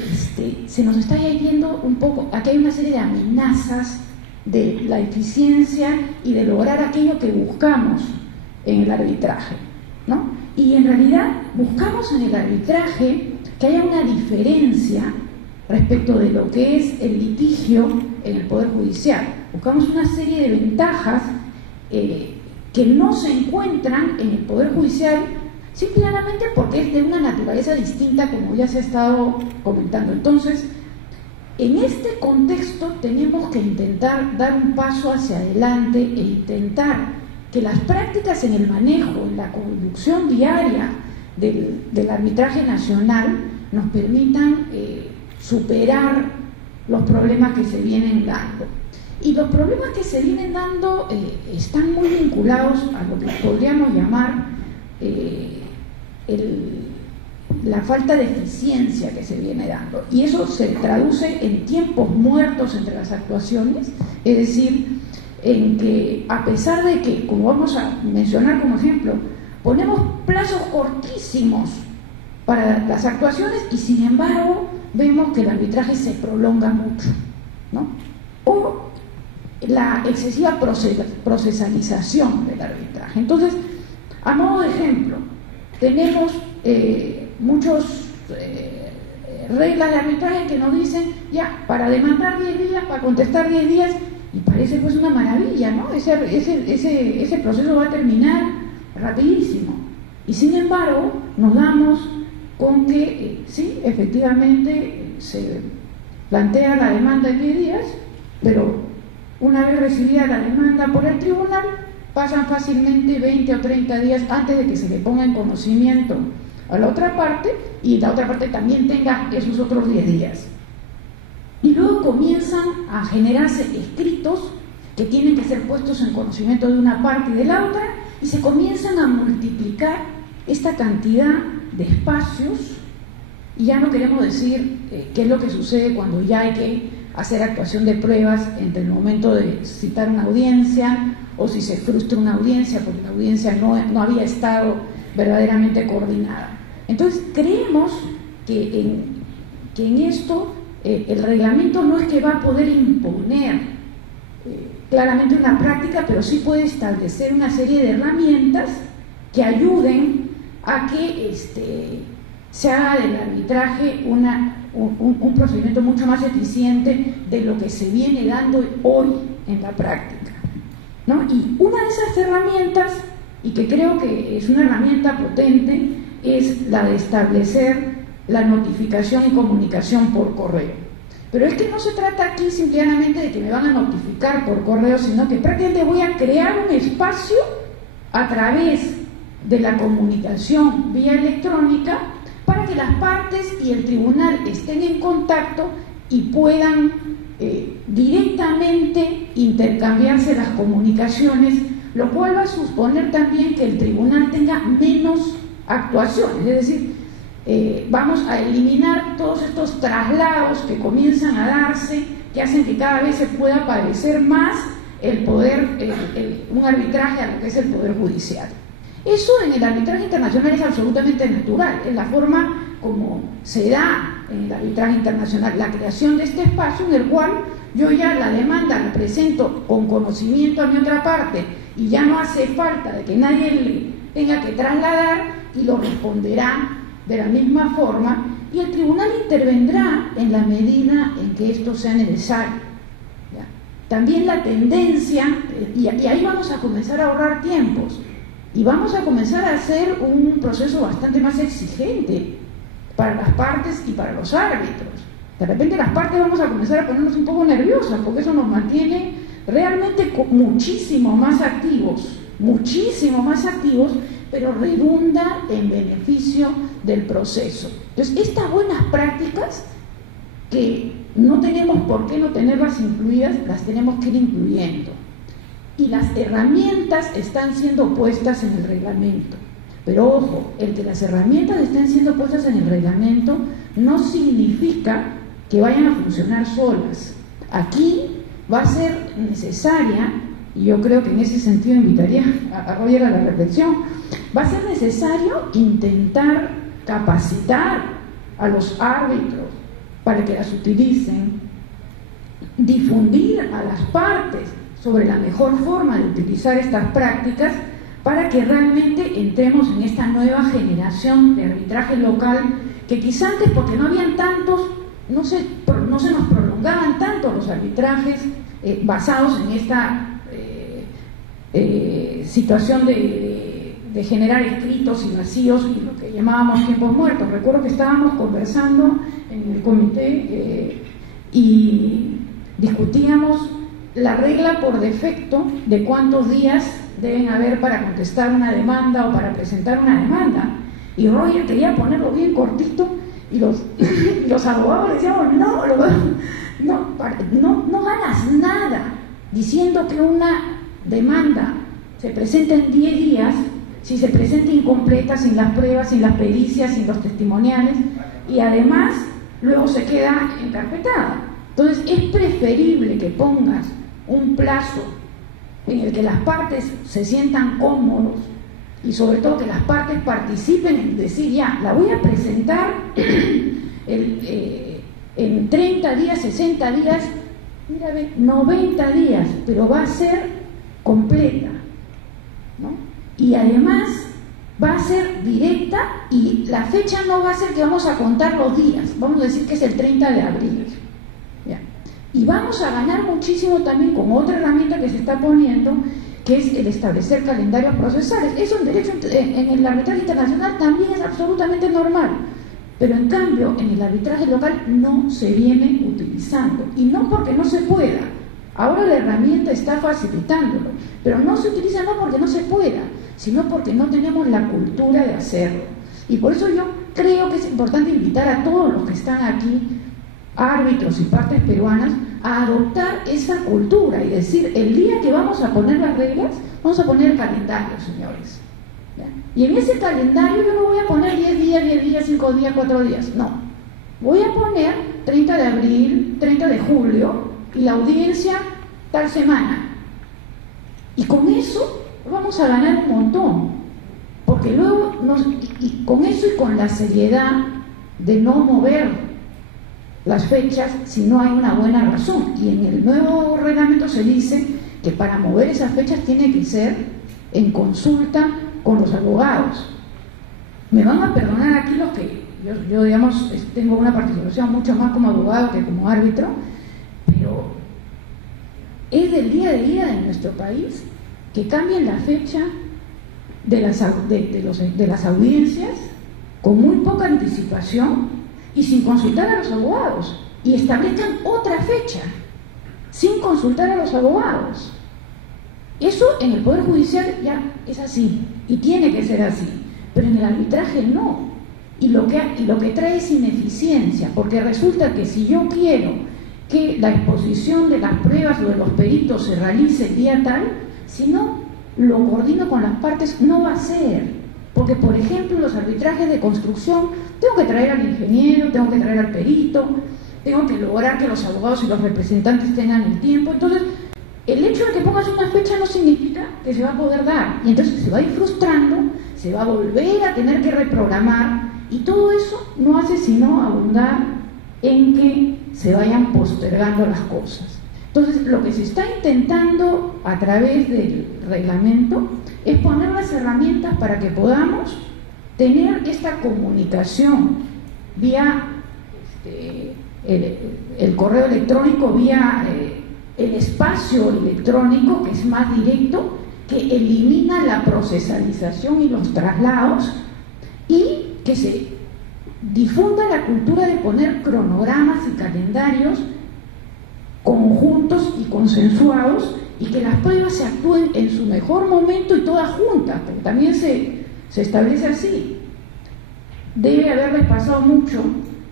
se nos está yendo un poco, a que hay una serie de amenazas de la eficiencia y de lograr aquello que buscamos en el arbitraje, ¿no? Y en realidad buscamos en el arbitraje que haya una diferencia respecto de lo que es el litigio en el Poder Judicial. Buscamos una serie de ventajas que no se encuentran en el Poder Judicial simplemente porque es de una naturaleza distinta, como ya se ha estado comentando. Entonces, en este contexto tenemos que intentar dar un paso hacia adelante e intentar que las prácticas en el manejo, en la conducción diaria del arbitraje nacional nos permitan superar los problemas que se vienen dando. Y los problemas que se vienen dando están muy vinculados a lo que podríamos llamar la falta de eficiencia que se viene dando. Y eso se traduce en tiempos muertos entre las actuaciones, es decir, en que a pesar de que, como vamos a mencionar como ejemplo, ponemos plazos cortísimos para las actuaciones y sin embargo vemos que el arbitraje se prolonga mucho, ¿no? O la excesiva procesalización del arbitraje. Entonces, a modo de ejemplo, tenemos muchas reglas de arbitraje que nos dicen, ya, para demandar 10 días, para contestar 10 días, y parece pues una maravilla, ¿no? Ese proceso va a terminar rapidísimo. Y sin embargo, nos damos con que sí, efectivamente se plantea la demanda en 10 días, pero una vez recibida la demanda por el tribunal, pasan fácilmente 20 o 30 días antes de que se le ponga en conocimiento a la otra parte y la otra parte también tenga esos otros 10 días. Y luego comienzan a generarse escritos que tienen que ser puestos en conocimiento de una parte y de la otra, y se comienzan a multiplicar esta cantidad de espacios, y ya no queremos decir qué es lo que sucede cuando ya hay que hacer actuación de pruebas entre el momento de citar una audiencia o si se frustra una audiencia porque la audiencia no había estado verdaderamente coordinada. Entonces creemos que en esto el reglamento no es que va a poder imponer claramente una práctica, pero sí puede establecer una serie de herramientas que ayuden a que se haga del arbitraje un procedimiento mucho más eficiente de lo que se viene dando hoy en la práctica, ¿no? Y una de esas herramientas, y que creo que es una herramienta potente, es la de establecer la notificación y comunicación por correo. Pero es que no se trata aquí simplemente de que me van a notificar por correo, sino que prácticamente voy a crear un espacio a través de la comunicación vía electrónica para que las partes y el tribunal estén en contacto y puedan directamente intercambiarse las comunicaciones, lo cual va a suponer también que el tribunal tenga menos actuaciones, es decir, vamos a eliminar todos estos traslados que comienzan a darse, que hacen que cada vez se pueda parecer más el poder, un arbitraje a lo que es el poder judicial. Eso en el arbitraje internacional es absolutamente natural, es la forma como se da en el arbitraje internacional, la creación de este espacio en el cual yo ya la demanda la presento con conocimiento a mi otra parte y ya no hace falta de que nadie le tenga que trasladar y lo responderá de la misma forma, y el tribunal intervendrá en la medida en que esto sea necesario. ¿Ya? También la tendencia, y ahí vamos a comenzar a ahorrar tiempos, y vamos a comenzar a hacer un proceso bastante más exigente para las partes y para los árbitros. De repente las partes vamos a comenzar a ponernos un poco nerviosas, porque eso nos mantiene realmente muchísimo más activos, pero redunda en beneficio del proceso. Entonces, estas buenas prácticas, que no tenemos por qué no tenerlas incluidas, las tenemos que ir incluyendo. Y las herramientas están siendo puestas en el reglamento. Pero ojo, el que las herramientas estén siendo puestas en el reglamento no significa que vayan a funcionar solas. Aquí va a ser necesaria, y yo creo que en ese sentido invitaría a Roger a la reflexión, va a ser necesario intentar capacitar a los árbitros para que las utilicen, difundir a las partes sobre la mejor forma de utilizar estas prácticas para que realmente entremos en esta nueva generación de arbitraje local, que quizá antes, porque no habían tantos, no se nos prolongaban tanto los arbitrajes basados en esta situación de generar escritos y vacíos y lo que llamábamos tiempos muertos. Recuerdo que estábamos conversando en el comité y discutíamos la regla por defecto de cuántos días deben haber para contestar una demanda o para presentar una demanda, y Roger quería ponerlo bien cortito y los abogados decían no ganas nada diciendo que una demanda se presenta en 10 días si se presenta incompleta, sin las pruebas, sin las pericias, sin los testimoniales, y además luego se queda encarpetada. Entonces es preferible que pongas un plazo en el que las partes se sientan cómodos y sobre todo que las partes participen en decir, ya, la voy a presentar en 30 días, 60 días, mira, 90 días, pero va a ser completa, ¿no? Y además va a ser directa, y la fecha no va a ser que vamos a contar los días, vamos a decir que es el 30 de abril. ¿Ya? Y vamos a ganar muchísimo también con otra herramienta que se está poniendo, que es el establecer calendarios procesales. Eso en derecho, en el arbitraje internacional también es absolutamente normal, pero en cambio en el arbitraje local no se viene utilizando, y no porque no se pueda. Ahora la herramienta está facilitándolo, pero no se utiliza no porque no se pueda, sino porque no tenemos la cultura de hacerlo. Y por eso yo creo que es importante invitar a todos los que están aquí, árbitros y partes peruanas, a adoptar esa cultura y decir, el día que vamos a poner las reglas, vamos a poner el calendario, señores. ¿Ya? Y en ese calendario yo no voy a poner 10 días, 5 días, 4 días, no. Voy a poner 30 de abril, 30 de julio, y la audiencia tal semana. Y con eso vamos a ganar un montón, porque luego y con eso y con la seriedad de no mover las fechas si no hay una buena razón. Y en el nuevo reglamento se dice que para mover esas fechas tiene que ser en consulta con los abogados. Me van a perdonar aquí los que yo digamos tengo una participación mucho más como abogado que como árbitro, pero es del día a día de nuestro país que cambien la fecha de las audiencias con muy poca anticipación y sin consultar a los abogados, y establezcan otra fecha sin consultar a los abogados. Eso en el Poder Judicial ya es así y tiene que ser así, pero en el arbitraje no. y lo que trae es ineficiencia, porque resulta que si yo quiero que la exposición de las pruebas o de los peritos se realice el día tal, si no lo coordino con las partes, no va a ser. Porque, por ejemplo, los arbitrajes de construcción, tengo que traer al ingeniero, tengo que traer al perito, tengo que lograr que los abogados y los representantes tengan el tiempo. Entonces, el hecho de que pongas una fecha no significa que se va a poder dar. Y entonces se va a ir frustrando, se va a volver a tener que reprogramar, y todo eso no hace sino abundar en que se vayan postergando las cosas. Entonces, lo que se está intentando a través del reglamento es poner las herramientas para que podamos tener esta comunicación vía el correo electrónico, vía el espacio electrónico, que es más directo, que elimina la procesalización y los traslados, y que se difunda la cultura de poner cronogramas y calendarios conjuntos y consensuados, y que las pruebas se actúen en su mejor momento y todas juntas, porque también se establece así. Debe haberles pasado mucho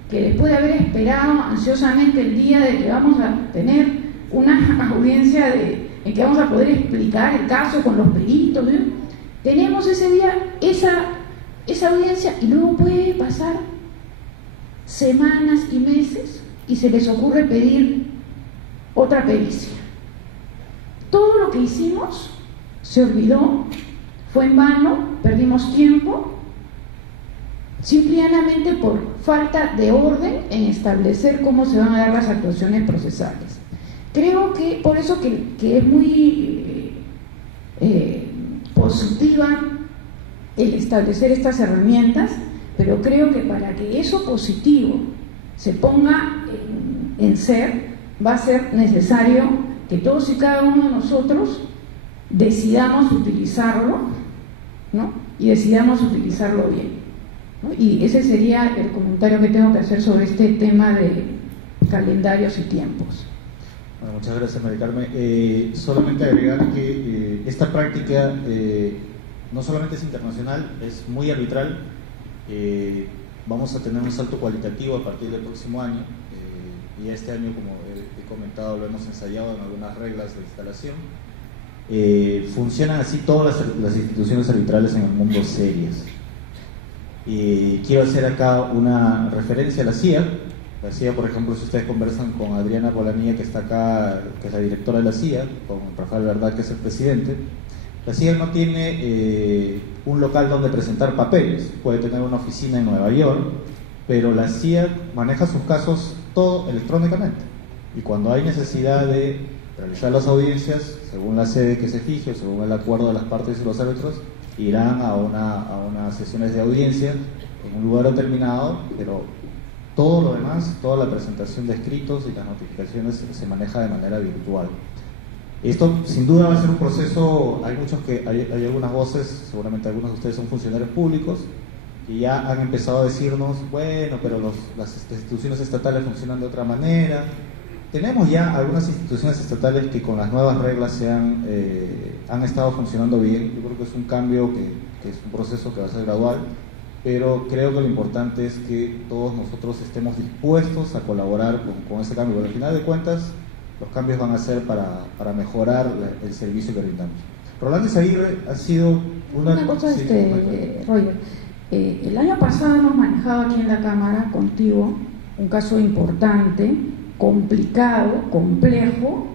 que después de haber esperado ansiosamente el día de que vamos a tener una audiencia en que vamos a poder explicar el caso con los peritos, ¿sí? Tenemos ese día esa audiencia, y luego puede pasar semanas y meses y se les ocurre pedir otra pericia. Todo lo que hicimos se olvidó, fue en vano, perdimos tiempo, simplemente por falta de orden en establecer cómo se van a dar las actuaciones procesales. Creo que por eso que es muy positiva el establecer estas herramientas, pero creo que para que eso positivo se ponga en ser, va a ser necesario que todos y cada uno de nosotros decidamos utilizarlo, ¿no? Y decidamos utilizarlo bien, ¿no? Y ese sería el comentario que tengo que hacer sobre este tema de calendarios y tiempos. Bueno, muchas gracias, María Carmen. Solamente agregar que esta práctica no solamente es internacional, es muy arbitral. Vamos a tener un salto cualitativo a partir del próximo año, y este año, como he comentado, lo hemos ensayado en algunas reglas de instalación. Funcionan así todas las instituciones arbitrales en el mundo serias. Quiero hacer acá una referencia a la CIA. La CIA, por ejemplo, si ustedes conversan con Adriana Polanía, que está acá, que es la directora de la CIA, con Rafael Verdad, que es el presidente, la CIA no tiene un local donde presentar papeles. Puede tener una oficina en Nueva York, pero la CIA maneja sus casos todo electrónicamente, y cuando hay necesidad de realizar las audiencias, según la sede que se fije, o según el acuerdo de las partes y los árbitros, irán a unas sesiones de audiencia en un lugar determinado, pero todo lo demás, toda la presentación de escritos y las notificaciones se maneja de manera virtual. Esto sin duda va a ser un proceso. Hay algunas voces, seguramente algunos de ustedes son funcionarios públicos, que ya han empezado a decirnos, bueno, pero las instituciones estatales funcionan de otra manera. Tenemos ya algunas instituciones estatales que con las nuevas reglas han estado funcionando bien. Yo creo que es un cambio que es un proceso que va a ser gradual, pero creo que lo importante es que todos nosotros estemos dispuestos a colaborar con ese cambio, porque al final de cuentas los cambios van a ser para mejorar el servicio que brindamos. Rolando Izaguirre ha sido una cosa, sí, Roger. El año pasado hemos manejado aquí en la Cámara contigo un caso importante, complicado, complejo,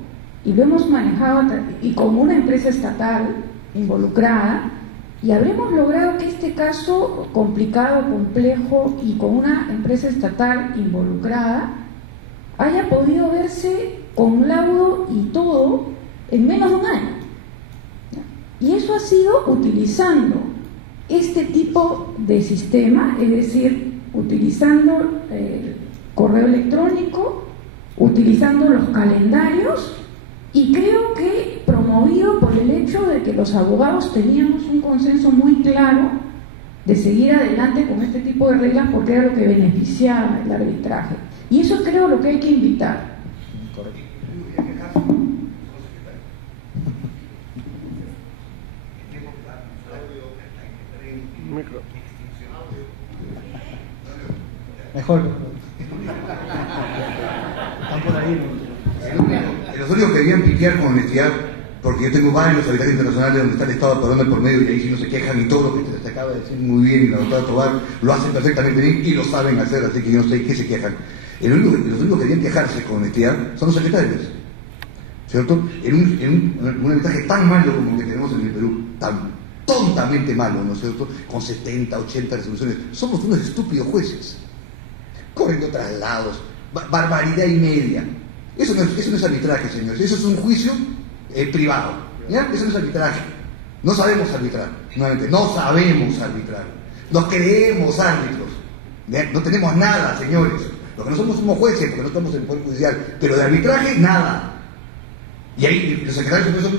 y lo hemos manejado y con una empresa estatal involucrada, y habremos logrado que este caso complicado, complejo y con una empresa estatal involucrada haya podido verse con laudo y todo en menos de un año. Y eso ha sido utilizando este tipo de sistema, es decir, utilizando el correo electrónico, utilizando los calendarios, y creo que promovido por el hecho de que los abogados teníamos un consenso muy claro de seguir adelante con este tipo de reglas, porque era lo que beneficiaba el arbitraje. Y eso creo lo que hay que invitar. Correcto. mejor. Están por ahí. Los únicos que debían pitear con honestidad, porque yo tengo varios arbitrajes internacionales donde está el Estado parando por medio y ahí sí no se quejan y todo lo que te acaba de decir muy bien y la doctora Tobar lo hacen perfectamente bien y lo saben hacer, así que yo no sé qué se quejan. Los únicos que debían quejarse con honestidad son los secretarios, ¿cierto? En un arbitraje tan malo como el que tenemos en el Perú, tan tontamente malo, ¿no es cierto? Con 70, 80 resoluciones, somos unos estúpidos jueces, corriendo traslados, barbaridad y media. Eso no es arbitraje, señores, eso es un juicio privado, ¿ya? Eso no es arbitraje. No sabemos arbitrar, nuevamente, no sabemos arbitrar. Nos creemos árbitros, ¿ya? No tenemos nada, señores. Lo que no somos jueces, porque no estamos en el Poder Judicial, pero de arbitraje, nada. Y ahí los secretarios son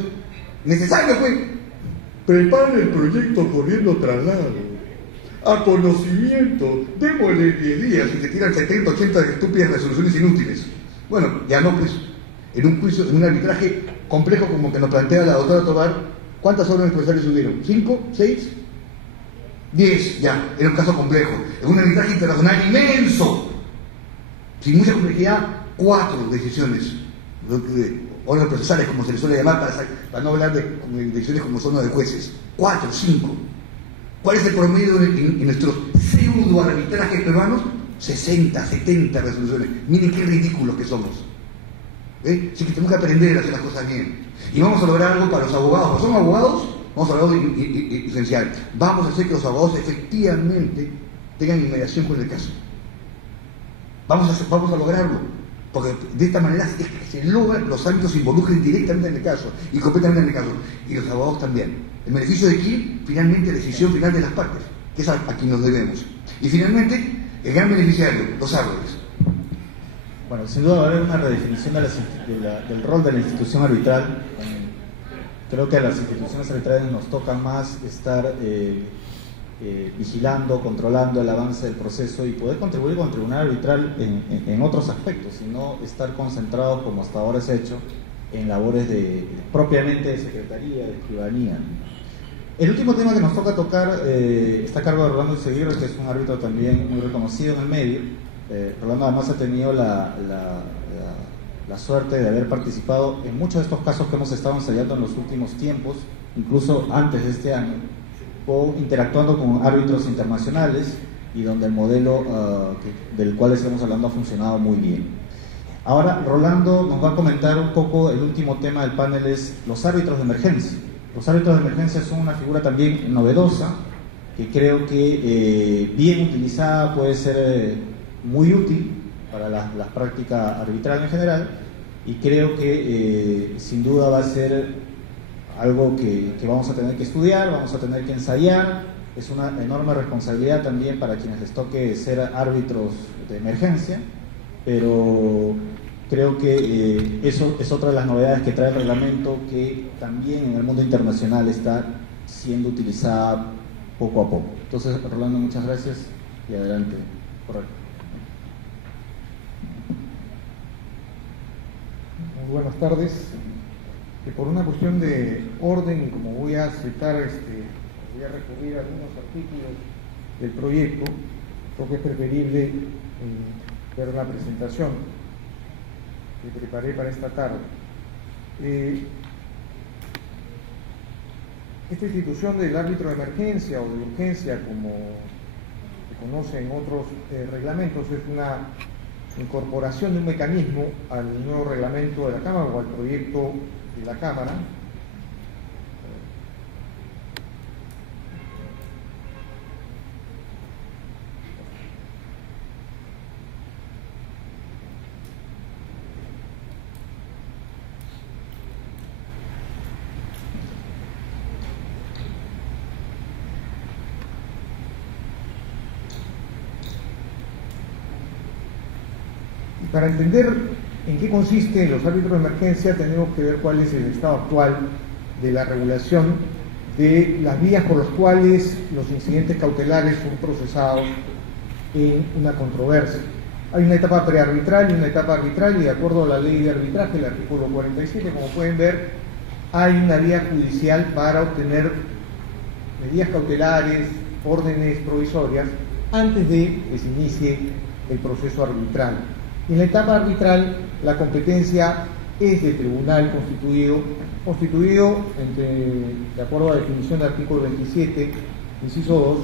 necesarios, pues. Preparen el proyecto corriendo traslado. A conocimiento, démosle 10 días y se tiran 70, 80 estúpidas resoluciones inútiles. Bueno, ya no, pues. En un juicio, en un arbitraje complejo como que nos plantea la doctora Tobar, ¿cuántas órdenes procesales subieron? ¿5? ¿6? 10, ya. Era un caso complejo. En un arbitraje internacional inmenso, sin mucha complejidad, 4 decisiones. Órdenes procesales, como se les suele llamar, para no hablar de decisiones como son las de jueces. 4, 5. ¿Cuál es el promedio en nuestros pseudo arbitrajes peruanos? 60, 70 resoluciones. Miren qué ridículos que somos. Así que tenemos que aprender a hacer las cosas bien. Y vamos a lograr algo para los abogados. Como son abogados, vamos a lograr algo esencial. Vamos a hacer que los abogados efectivamente tengan inmediación con el caso. Vamos a lograrlo. Porque de esta manera es que se logra que los árbitros se involucren directamente en el caso y completamente en el caso. Y los abogados también. ¿En beneficio de quién? Finalmente, decisión final de las partes, que es a quien nos debemos. Y finalmente, el gran beneficiario, los árboles. Bueno, sin duda va a haber una redefinición del rol de la institución arbitral. Creo que a las instituciones arbitrales nos toca más estar vigilando, controlando el avance del proceso y poder contribuir con el tribunal arbitral en otros aspectos, y no estar concentrados, como hasta ahora se ha hecho, en labores propiamente de secretaría, de escribanía. El último tema que nos toca tocar está a cargo de Rolando Seguirre, que es un árbitro también muy reconocido en el medio. Rolando además ha tenido la suerte de haber participado en muchos de estos casos que hemos estado ensayando en los últimos tiempos, incluso antes de este año, o interactuando con árbitros internacionales, y donde el modelo del cual estamos hablando ha funcionado muy bien. Ahora Rolando nos va a comentar un poco. El último tema del panel es los árbitros de emergencia. Los árbitros de emergencia son una figura también novedosa, que creo que bien utilizada puede ser muy útil para la práctica arbitral en general, y creo que sin duda va a ser algo que vamos a tener que estudiar, vamos a tener que ensayar. Es una enorme responsabilidad también para quienes les toque ser árbitros de emergencia, pero creo que eso es otra de las novedades que trae el reglamento, que también en el mundo internacional está siendo utilizada poco a poco. Entonces, Rolando, muchas gracias y adelante. Correcto. Muy buenas tardes. Que por una cuestión de orden, y como voy a citar, voy a recurrir a algunos artículos del proyecto, creo que es preferible ver una presentación que preparé para esta tarde. Esta institución del árbitro de emergencia o de urgencia, como se conoce en otros reglamentos, es una incorporación de un mecanismo al nuevo reglamento de la Cámara o al proyecto de la Cámara. Para entender en qué consisten los árbitros de emergencia, tenemos que ver cuál es el estado actual de la regulación de las vías por las cuales los incidentes cautelares son procesados en una controversia. Hay una etapa prearbitral y una etapa arbitral, y de acuerdo a la ley de arbitraje, el artículo 47, como pueden ver, hay una vía judicial para obtener medidas cautelares, órdenes provisorias, antes de que se inicie el proceso arbitral. En la etapa arbitral, la competencia es del tribunal constituido de acuerdo a la definición del artículo 27, inciso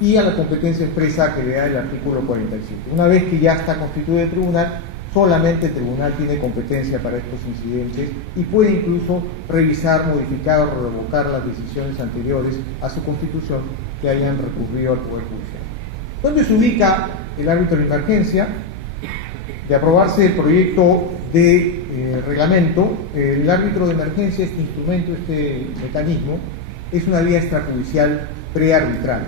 2, y a la competencia expresa que le da el artículo 47. Una vez que ya está constituido el tribunal, solamente el tribunal tiene competencia para estos incidentes y puede incluso revisar, modificar o revocar las decisiones anteriores a su constitución que hayan recurrido al Poder Judicial. ¿Dónde se ubica el árbitro de emergencia? De aprobarse el proyecto de reglamento, el árbitro de emergencia, este instrumento, este mecanismo, es una vía extrajudicial prearbitral,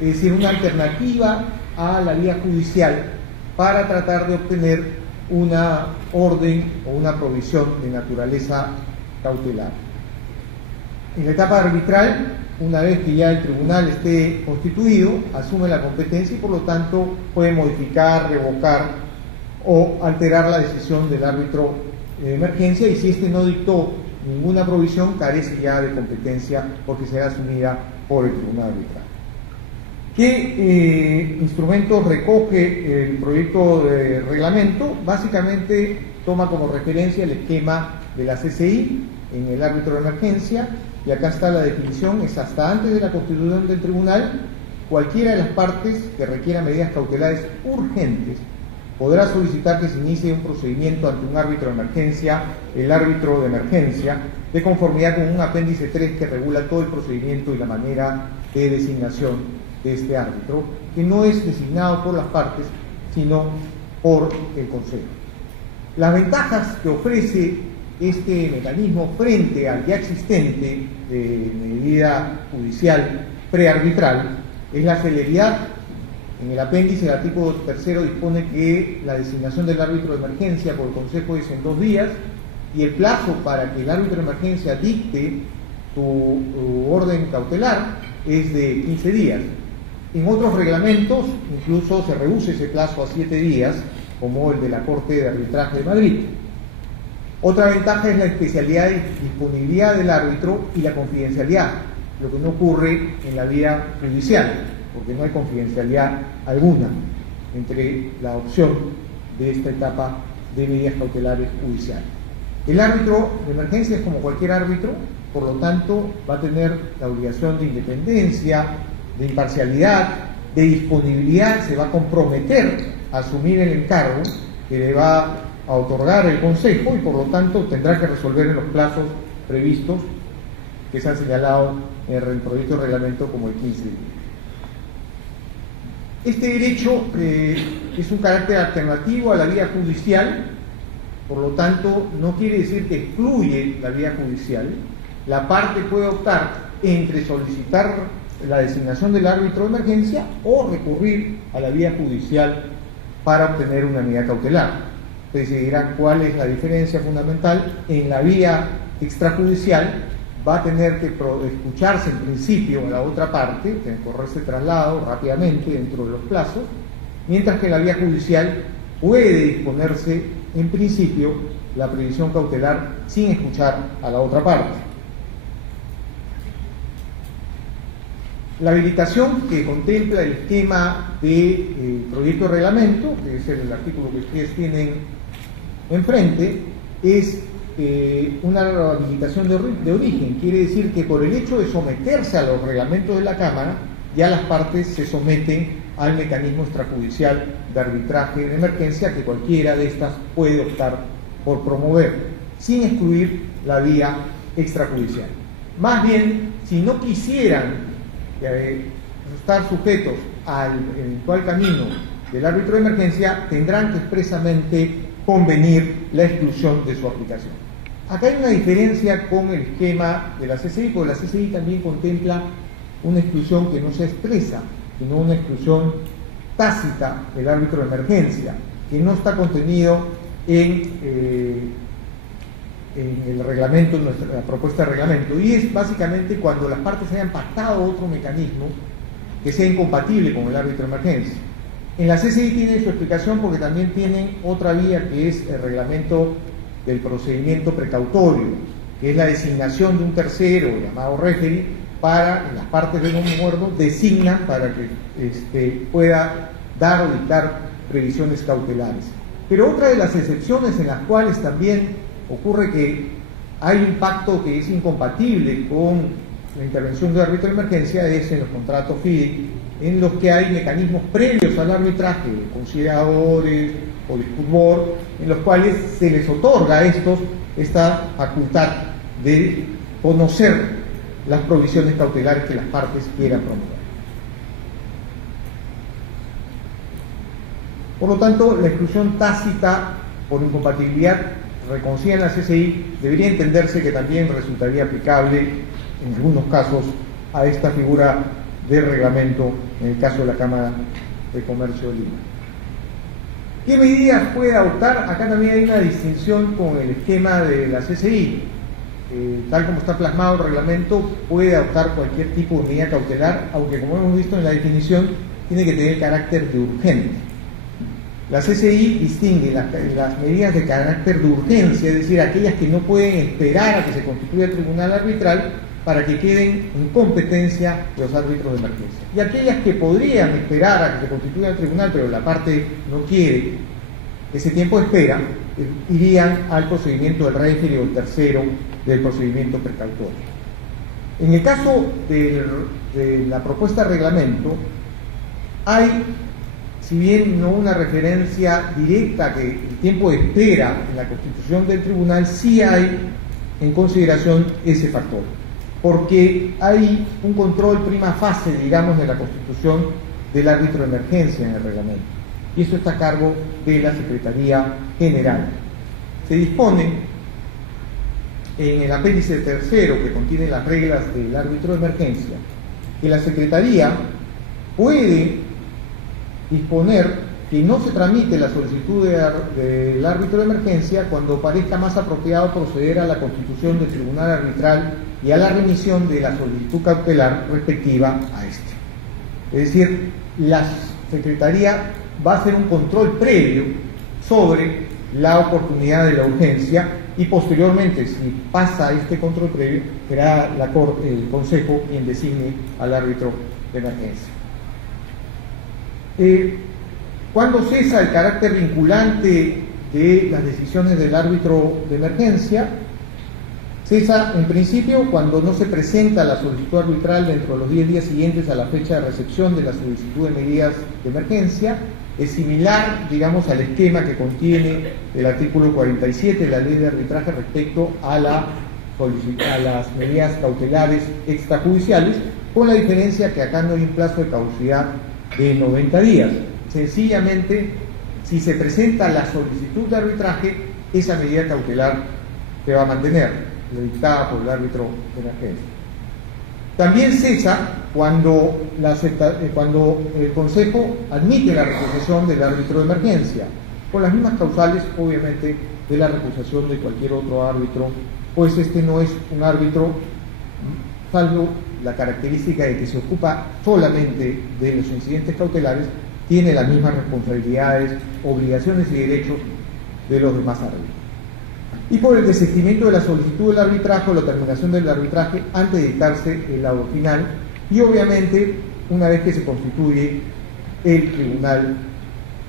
es decir, una alternativa a la vía judicial para tratar de obtener una orden o una provisión de naturaleza cautelar. En la etapa arbitral, una vez que ya el tribunal esté constituido, asume la competencia y por lo tanto puede modificar, revocar o alterar la decisión del árbitro de emergencia, y si éste no dictó ninguna provisión, carece ya de competencia porque será asumida por el tribunal arbitral. ¿Qué instrumentos recoge el proyecto de reglamento? Básicamente toma como referencia el esquema de la CCI en el árbitro de emergencia, y acá está la definición: es hasta antes de la constitución del tribunal, cualquiera de las partes que requiera medidas cautelares urgentes podrá solicitar que se inicie un procedimiento ante un árbitro de emergencia, el árbitro de emergencia, de conformidad con un apéndice 3 que regula todo el procedimiento y la manera de designación de este árbitro, que no es designado por las partes, sino por el Consejo. Las ventajas que ofrece este mecanismo frente al ya existente de medida judicial prearbitral es la celeridad. En el apéndice, el artículo 3 dispone que la designación del árbitro de emergencia por el Consejo es en 2 días, y el plazo para que el árbitro de emergencia dicte tu orden cautelar es de 15 días. En otros reglamentos incluso se reduce ese plazo a 7 días, como el de la Corte de Arbitraje de Madrid. Otra ventaja es la especialidad y disponibilidad del árbitro y la confidencialidad, lo que no ocurre en la vía judicial, porque no hay confidencialidad alguna entre la opción de esta etapa de medidas cautelares judiciales. El árbitro de emergencia es como cualquier árbitro, por lo tanto va a tener la obligación de independencia, de imparcialidad, de disponibilidad, se va a comprometer a asumir el encargo que le va a otorgar el Consejo, y por lo tanto tendrá que resolver en los plazos previstos que se han señalado en el proyecto de reglamento como el 15 días. Este derecho es un carácter alternativo a la vía judicial, por lo tanto no quiere decir que excluye la vía judicial. La parte puede optar entre solicitar la designación del árbitro de emergencia o recurrir a la vía judicial para obtener una medida cautelar. Ustedes se dirán cuál es la diferencia fundamental. En la vía extrajudicial va a tener que escucharse en principio a la otra parte, tiene que correrse traslado rápidamente dentro de los plazos, mientras que en la vía judicial puede disponerse en principio la previsión cautelar sin escuchar a la otra parte. La habilitación que contempla el esquema del proyecto de reglamento, que es el artículo que ustedes tienen enfrente, es una habilitación de origen. Quiere decir que por el hecho de someterse a los reglamentos de la Cámara, ya las partes se someten al mecanismo extrajudicial de arbitraje de emergencia, que cualquiera de estas puede optar por promover, sin excluir la vía extrajudicial. Más bien, si no quisieran estar sujetos al eventual camino del árbitro de emergencia, tendrán que expresamente convenir la exclusión de su aplicación. Acá hay una diferencia con el esquema de la CCI, porque la CCI también contempla una exclusión que no se expresa, sino una exclusión tácita del árbitro de emergencia, que no está contenido en el reglamento, en nuestra propuesta de reglamento, y es básicamente cuando las partes hayan pactado otro mecanismo que sea incompatible con el árbitro de emergencia. En la CCI tiene su explicación porque también tienen otra vía, que es el reglamento del procedimiento precautorio, que es la designación de un tercero llamado referee para las partes de un acuerdo designan para que pueda dar o dictar previsiones cautelares. Pero otra de las excepciones en las cuales también ocurre que hay un pacto que es incompatible con la intervención de árbitro de emergencia es en los contratos FIDE, en los que hay mecanismos previos al arbitraje, conciliadores o discutor, en los cuales se les otorga a estos esta facultad de conocer las provisiones cautelares que las partes quieran promover. Por lo tanto, la exclusión tácita por incompatibilidad reconocida en la CCI debería entenderse que también resultaría aplicable en algunos casos a esta figura de reglamento en el caso de la Cámara de Comercio de Lima. ¿Qué medidas puede adoptar? Acá también hay una distinción con el esquema de la CCI. Tal como está plasmado el reglamento, puede adoptar cualquier tipo de medida cautelar, aunque como hemos visto en la definición, tiene que tener carácter de urgente. La CCI distingue las medidas de carácter de urgencia, es decir, aquellas que no pueden esperar a que se constituya el tribunal arbitral para que queden en competencia los árbitros de emergencia. Y aquellas que podrían esperar a que se constituya el tribunal, pero la parte no quiere ese tiempo de espera, irían al procedimiento del referee o el tercero del procedimiento precautorio. En el caso de la propuesta de reglamento, hay, si bien no una referencia directa que el tiempo de espera en la constitución del tribunal, sí hay en consideración ese factor, porque hay un control prima facie, digamos, de la constitución del árbitro de emergencia en el reglamento, y eso está a cargo de la Secretaría General. Se dispone en el apéndice tercero, que contiene las reglas del árbitro de emergencia, que la Secretaría puede disponer que no se tramite la solicitud del árbitro de emergencia cuando parezca más apropiado proceder a la constitución del tribunal arbitral y a la remisión de la solicitud cautelar respectiva a este. Es decir, la Secretaría va a hacer un control previo sobre la oportunidad de la urgencia y posteriormente, si pasa este control previo, será el Consejo quien designe al árbitro de emergencia. ¿Cuándo cesa el carácter vinculante de las decisiones del árbitro de emergencia? Cesa en principio cuando no se presenta la solicitud arbitral dentro de los 10 días siguientes a la fecha de recepción de la solicitud de medidas de emergencia. Es similar, digamos, al esquema que contiene el artículo 47 de la Ley de Arbitraje respecto a las medidas cautelares extrajudiciales, con la diferencia que acá no hay un plazo de caducidad de 90 días. Sencillamente, si se presenta la solicitud de arbitraje, esa medida cautelar se va a mantener, dictada por el árbitro de emergencia. También cesa cuando el Consejo admite la recusación del árbitro de emergencia, con las mismas causales, obviamente, de la recusación de cualquier otro árbitro, pues este no es un árbitro, salvo la característica de que se ocupa solamente de los incidentes cautelares, tiene las mismas responsabilidades, obligaciones y derechos de los demás árbitros. Y por el desistimiento de la solicitud del arbitraje o la terminación del arbitraje antes de dictarse el laudo final, y obviamente una vez que se constituye el tribunal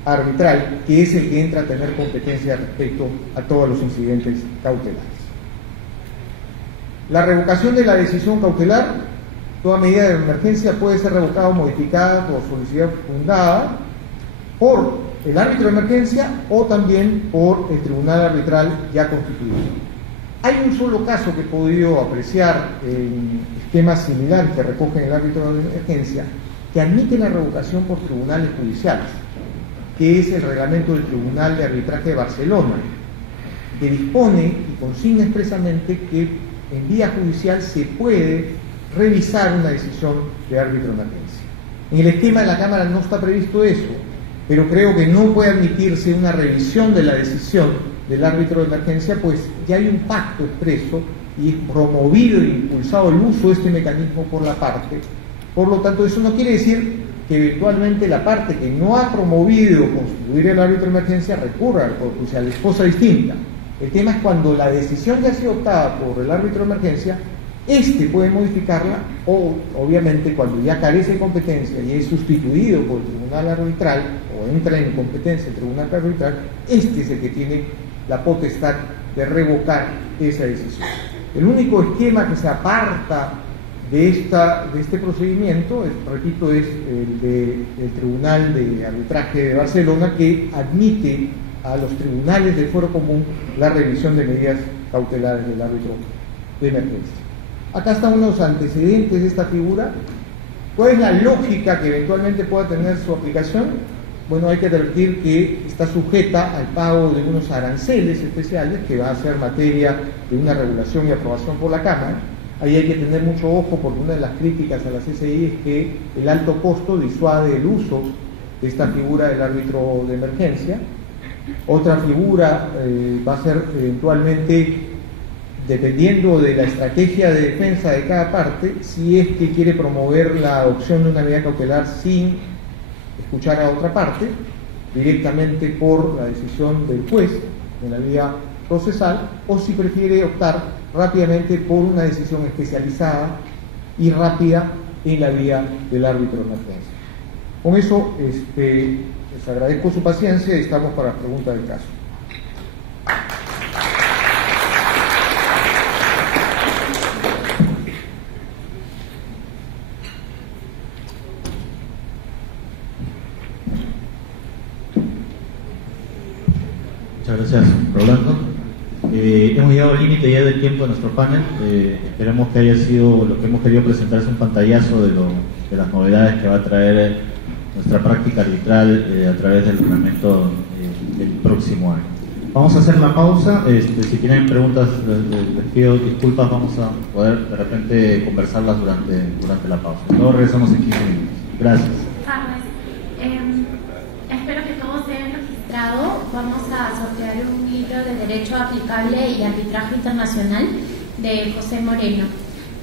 arbitral, que es el que entra a tener competencia respecto a todos los incidentes cautelares. La revocación de la decisión cautelar: toda medida de emergencia puede ser revocada o modificada por solicitud fundada por el árbitro de emergencia o también por el tribunal arbitral ya constituido. Hay un solo caso que he podido apreciar en esquemas similares que recogen el árbitro de emergencia, que admite la revocación por tribunales judiciales, que es el reglamento del Tribunal de Arbitraje de Barcelona, que dispone y consigna expresamente que en vía judicial se puede revisar una decisión de árbitro de emergencia. En el esquema de la Cámara no está previsto eso, pero creo que no puede admitirse una revisión de la decisión del árbitro de emergencia, pues ya hay un pacto expreso y promovido e impulsado el uso de este mecanismo por la parte. Por lo tanto, eso no quiere decir que eventualmente la parte que no ha promovido constituir el árbitro de emergencia recurra al Poder Judicial, es cosa distinta. El tema es cuando la decisión ya ha sido optada por el árbitro de emergencia, este puede modificarla, o obviamente cuando ya carece de competencia y es sustituido por el tribunal arbitral o cuando entra en competencia el tribunal de arbitraje, este es el que tiene la potestad de revocar esa decisión. El único esquema que se aparta de este procedimiento, repito, es el del Tribunal de Arbitraje de Barcelona, que admite a los tribunales del Foro Común la revisión de medidas cautelares del árbitro de emergencia. Acá están unos antecedentes de esta figura. ¿Cuál es la lógica que eventualmente pueda tener su aplicación? Bueno, hay que advertir que está sujeta al pago de unos aranceles especiales que va a ser materia de una regulación y aprobación por la Cámara. Ahí hay que tener mucho ojo, porque una de las críticas a la CCI es que el alto costo disuade el uso de esta figura del árbitro de emergencia. Otra figura va a ser eventualmente, dependiendo de la estrategia de defensa de cada parte, si es que quiere promover la adopción de una medida cautelar sin escuchar a otra parte, directamente por la decisión del juez en la vía procesal, o si prefiere optar rápidamente por una decisión especializada y rápida en la vía del árbitro de emergencia. Con eso les agradezco su paciencia y estamos para las preguntas del caso. Muchas gracias, Rolando. Hemos llegado al límite ya del tiempo de nuestro panel. Esperemos que haya sido lo que hemos querido presentar, es un pantallazo de las novedades que va a traer nuestra práctica arbitral a través del reglamento del próximo año. Vamos a hacer la pausa. Si tienen preguntas, les pido disculpas. Vamos a poder de repente conversarlas durante la pausa. Luego regresamos en 15 minutos. Gracias. Espero que todos se hayan registrado. Vamos a sortear un libro de Derecho Aplicable y Arbitraje Internacional de José Moreno.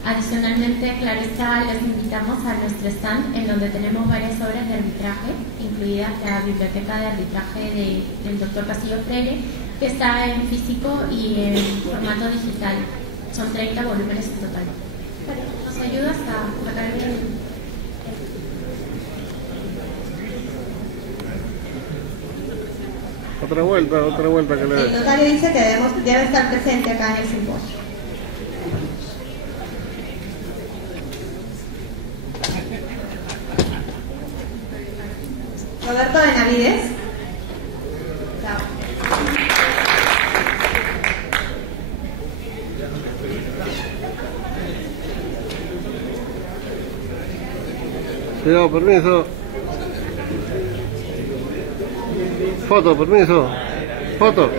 Adicionalmente, claro está, les invitamos a nuestro stand, en donde tenemos varias obras de arbitraje, incluida la biblioteca de arbitraje del Dr. Castillo Freire, que está en físico y en formato digital. Son 30 volúmenes en total. ¿Nos ayudas a sacar el... Otra vuelta que le dé. El notario dice que debe estar presente acá en el simposio. Roberto Benavides. Cuidado, permiso. Foto, permiso. Foto.